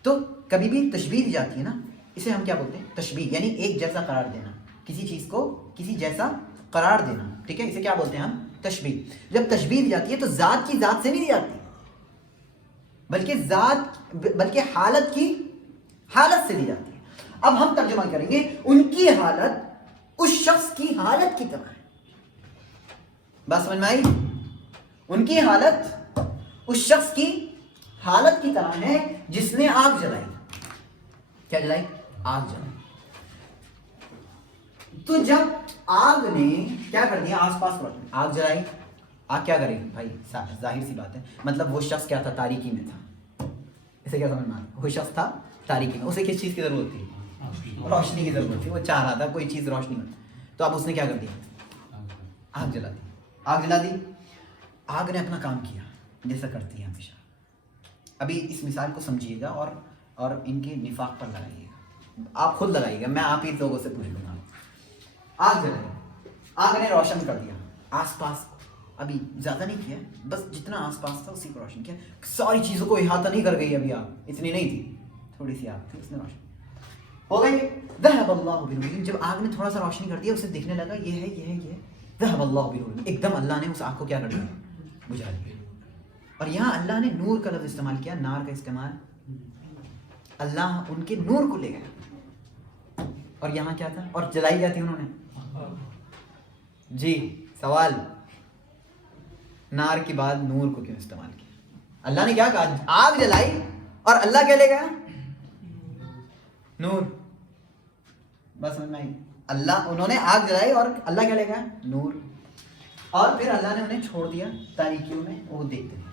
تو کبھی بھی تشبیہ دی جاتی ہے نا, اسے ہم کیا بولتے ہیں؟ تشبیہ, یعنی ایک جیسا قرار دینا, کسی چیز کو کسی جیسا قرار دینا. ٹھیک ہے, اسے کیا بولتے ہیں ہم؟ تشبیہ. جب تشبیہ دی جاتی ہے تو ذات کی ذات سے نہیں دی جاتی, بلکہ حالت کی حالت سے دی جاتی ہے. اب ہم ترجمہ کریں گے ان کی حالت اس شخص کی حالت کی طرح ہے. بات سمجھ میں آئی؟ ان کی حالت اس شخص کی حالت کی طرح ہے جس نے آگ جلائی. کیا جلائی؟ آگ جلائی. تو جب آگ نے کیا کر دیا, آس پاس آگ جلائی. آگ کیا کرے گی بھائی؟ ظاہر سی بات ہے, مطلب وہ شخص کیا تھا؟ تاریکی میں تھا. اسے کیا سمجھ میں آ رہا؟ وہ شخص تھا تاریکی میں, اسے کس چیز کی ضرورت تھی؟ روشنی کی ضرورت تھی. وہ چاہ رہا تھا کوئی چیز روشنی ہو, تو اب اس نے کیا کر دیا؟ آگ جلا دی. آگ جلا دی. آگ نے اپنا کام کیا جیسا کرتی ہے ہمیشہ. ابھی اس مثال کو سمجھیے گا اور ان کے نفاق پر لگائیے گا, آپ خود لگائیے گا, میں آپ ہی لوگوں سے پوچھ لوں گا. آگ جلائی, آگ نے روشن کر دیا آس پاس, ابھی زیادہ نہیں کیا, بس جتنا آس پاس تھا اسی کو روشن کیا, ساری چیزوں کو احاطہ نہیں کر گئی ابھی آگ, اتنی نہیں تھی, تھوڑی سی آگ تھی, اس نے روشن ہو گئی. ذهب اللہ بنورہم, جب آگ نے تھوڑا سا روشنی کر دیا, اسے دیکھنے لگا یہ ہے, ذهب اللہ بنورہم, ایک دم اللہ نے اس آگ کو کیا کر دیا, بجھا دیا. اور یہاں اللہ نے نور کا لفظ استعمال کیا, نار کا استعمال, اللہ ان کے نور کو لے گیا. اور یہاں کیا تھا, اور جلائی کیا تھی انہوں نے, جی سوال, نار کے بعد نور کو کیوں استعمال کیا؟ اللہ نے کیا کہا, آگ جلائی اور اللہ کیا لے گیا, نور. بس سمجھ میں آئی, اللہ, انہوں نے آگ جلائی اور اللہ کیا لے گیا, نور. اور پھر اللہ نے انہیں چھوڑ دیا تاریکیوں میں, وہ دیکھتے ہیں.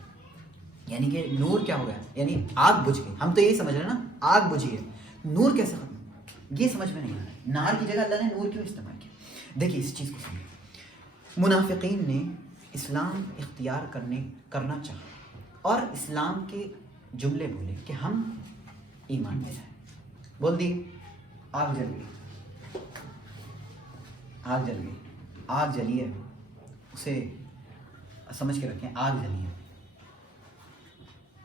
یعنی کہ نور کیا ہو گیا, یعنی آگ بجھ گئی. ہم تو یہی سمجھ رہے ہیں نا, آگ بجھی ہے, نور کیسے ختم, یہ سمجھ میں نہیں آ رہا. نار کی جگہ اللہ نے نور کیوں استعمال کیا؟ دیکھیے اس چیز کو سمجھیں. منافقین نے اسلام اختیار کرنا چاہا اور اسلام کے جملے بولے کہ ہم ایمان لے جائیں, بول دی, آگ جل گئی, آگ جل گئی, آگ جلی ہے, اسے سمجھ کے رکھیں, آگ جلی ہے.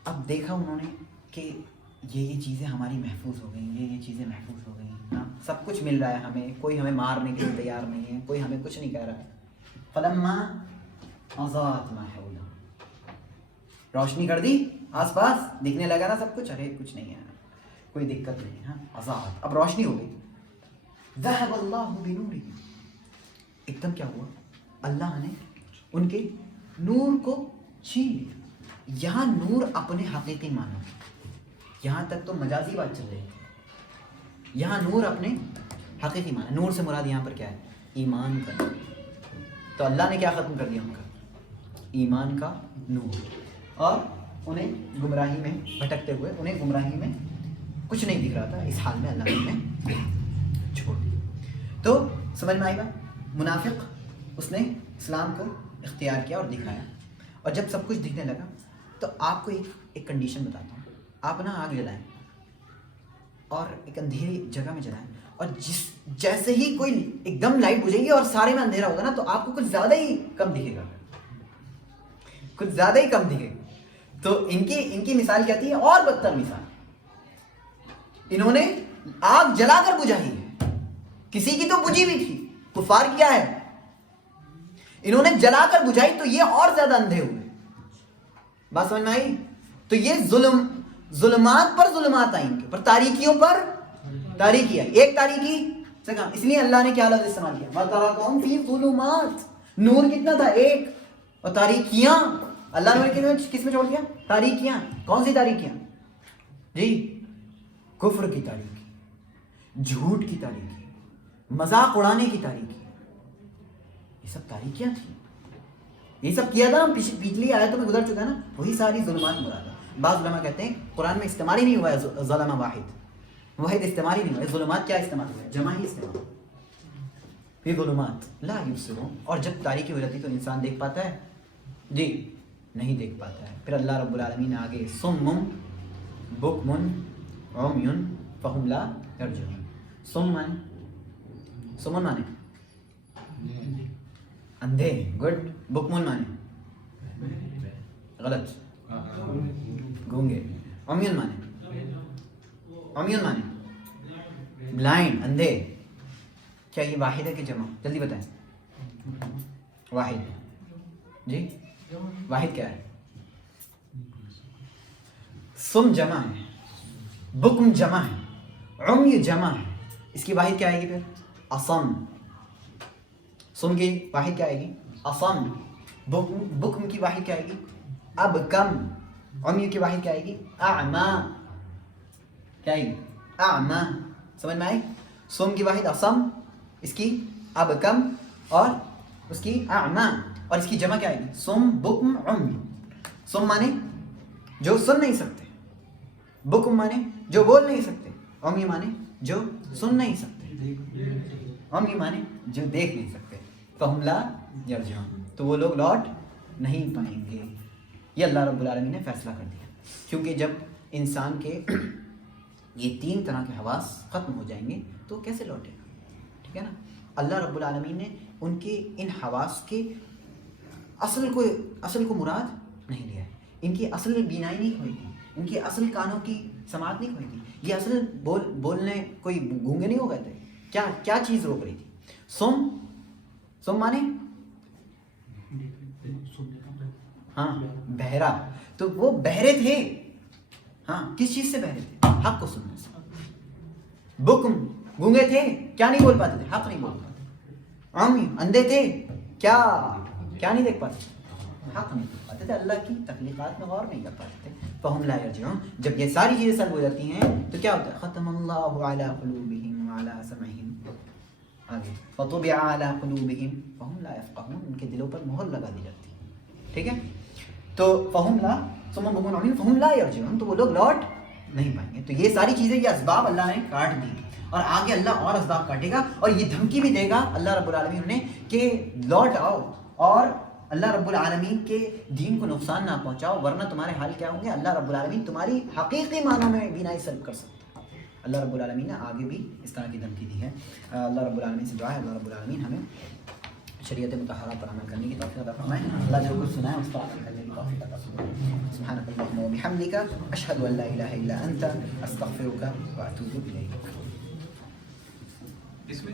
اب دیکھا انہوں نے کہ یہ چیزیں ہماری محفوظ ہو گئیں, یہ چیزیں محفوظ ہو گئیں, ہاں سب کچھ مل رہا ہے ہمیں, کوئی ہمیں مارنے کے لیے تیار نہیں ہے, کوئی ہمیں کچھ نہیں کہہ رہا ہے. فلما اضاءت ما حولهم, روشنی کر دی آس پاس, دکھنے لگا نا سب کچھ, ارے کچھ نہیں ہے, کوئی دقت نہیں ہے, اضاءت, اب روشنی ہو گئی. ذهب اللہ بنورہم, ایک دم کیا ہوا, اللہ نے ان کے نور کو چھین لیا. یہاں نور اپنے حقیقی معنوں, یہاں تک تو مجازی بات چل رہی ہے, یہاں نور اپنے حقیقی معنی, نور سے مراد یہاں پر کیا ہے, ایمان کا نور. تو اللہ نے کیا ختم کر دیا ان کا, ایمان کا نور, اور انہیں گمراہی میں بھٹکتے ہوئے, انہیں گمراہی میں کچھ نہیں دکھ رہا تھا, اس حال میں اللہ نے انہیں چھوڑ دیا. تو سمجھ میں آئے گا, منافق اس نے اسلام کو اختیار کیا اور دکھایا, اور جب سب کچھ دکھنے لگا تو آپ کو ایک کنڈیشن بتاتا ہوں. آپ نا آگ جلائیں اور ایک اندھیری جگہ میں جلائیں, اور جیسے ہی کوئی ایک دم لائٹ بجھے گی اور سارے میں اندھیرا ہوگا نا, تو آپ کو کچھ زیادہ ہی کم دکھے گا, کچھ زیادہ ہی کم دکھے گا. تو ان کی مثال کیا تھی, اور بدتر مثال. انہوں نے آگ جلا کر بجھائی ہے, کسی کی تو بجھی ہوئی تھی, کفار کیا ہے, انہوں نے جلا کر بجھائی, تو یہ اور زیادہ اندھے ہوئے. بات سمجھ میں آئی؟ تو یہ ظلمات پر ظلمات آئیں, ان کے اوپر تاریکیوں پر تاریکی آئی. ایک تاریکی سے کہا, اس لیے اللہ نے کیا لفظ استعمال کیا, وَتَرَكَهُمْ فِي ظُلُمَاتٍ, نور کتنا تھا, ایک, اور تاریکیاں, اللہ نے کس میں چھوڑ دیا, تاریکیاں. کون سی تاریکیاں جی, کفر کی تاریکی, جھوٹ کی تاریکی, مذاق اڑانے کی تاریکی, یہ سب تاریکیاں تھیں. یہ سب کیا تھا, پچھلی آیتوں میں گزر چکا ہے نا, وہی ساری ظلمات مراد ہے. بعض علماء کہتے ہیں قرآن میں استعمال ہی نہیں ہوا ہے ظلم واحد استعمال ہی نہیں ہوا ہے. ظلمات کیا استعمال ہوا ہے, جمع ہی استعمال. یہ ظلمات لا یبصرون, اور جب تاریکی ہو جاتی تو انسان دیکھ پاتا ہے, جی نہیں دیکھ پاتا ہے. پھر اللہ رب العالمین نے آگے صم بکم عمی فہم لا یرجعون. سمن مانے اندھے, گڈ. بکمن مانے غلط, گونگے. عمیون مانے بلائنڈ, اندھے. کیا یہ واحد ہے کہ جمع, جلدی بتائیں. واحد جی, واحد کیا ہے, سم جمع ہے, بکم جمع ہے, عمی جمع ہے. اس کی واحد کیا آئے گی پھر, اصم. سم کی واحد کیا آئے گی, اصم. بکم کی واحد کیا آئے گی, ابکم. عمی کی واحد کیا آئے گی, اعما. کیا آئے گی, اعما. سمجھ میں آئی؟ سم کی واحد اصم, اس کی ابکم, اور اس کی اعما, اور اس کی جمع کیا آئے گی, سم بکم عمی. سم مانے جو سن نہیں سکتے, بکم مانے جو بول نہیں سکتے, عمی مانے جو سن نہیں سکتے, عمی مانے جو دیکھ نہیں سکتے. فہم لا یرجعون, تو وہ لوگ لوٹ نہیں پائیں گے. یہ اللہ رب العالمین نے فیصلہ کر دیا. کیونکہ جب انسان کے یہ 3 طرح کے حواس ختم ہو جائیں گے تو کیسے لوٹے گا؟ ٹھیک ہے نا. اللہ رب العالمین نے ان کے ان حواس کے اصل کو مراد نہیں لیا ہے. ان کی اصل بینائی نہیں ہوئی تھی, ان کی اصل کانوں کی سماعت نہیں ہوئی تھی, یہ اصل بولنے کوئی گونگے نہیں ہو گئے تھے. کیا چیز روک رہی تھی؟ سم مانے ہاں بہرا, تو وہ بہرے تھے. ہاں کس چیز سے بہرے تھے؟ حق کو سننے سے. بکم گونگے تھے, کیا نہیں بول پاتے تھے؟ حق نہیں بول پاتے. عامی اندھے تھے, کیا نہیں دیکھ پاتے؟ حق نہیں دیکھ پاتے تھے. اللہ کی تخلیقات میں غور نہیں کر پاتے تھے. فہم لا یرجعون. جب یہ ساری چیزیں سلب ہو جاتی ہیں تو کیا ہوتا ہے؟ ختم اللہ علی قلوبہم وعلی سمعہم, آگے فطبع علی قلوبہم فہم لا یفقہون. ان کے دلوں پر مہر لگا دی جاتی ہے. ٹھیک ہے, تو فہم لا ثم بکم عمی فہم لا یرجعون, تو وہ لوگ لوٹ نہیں پائیں گے. تو یہ ساری چیزیں, یہ اسباب اللہ نے کاٹ دی, اور آگے اللہ اور اسباب کاٹے گا, اور یہ دھمکی بھی دے گا اللہ رب العالمین نے کہ لوٹ آؤ اور اللہ رب العالمین کے دین کو نقصان نہ پہنچاؤ, ورنہ تمہارے حال کیا ہوں گے. اللہ رب العالمین تمہاری حقیقی معنوں میں بینائی سلب کر سکتا ہے. اللہ رب العالمین نے آگے بھی اس طرح کی دھمکی دی ہے. اللہ رب العالمین سے دعا ہے اللہ رب العالمین ہمیں شریعت مطہرہ پر عمل کرنے کی توفیق عطا فرمائے. اللہ جو کچھ سنائے اس پر عمل کرنے کی توفیق عطا فرمائے. سبحانک اللہم و بحمدک اشہد ان لا الہ الا انت استغفرک و اتوب الیک.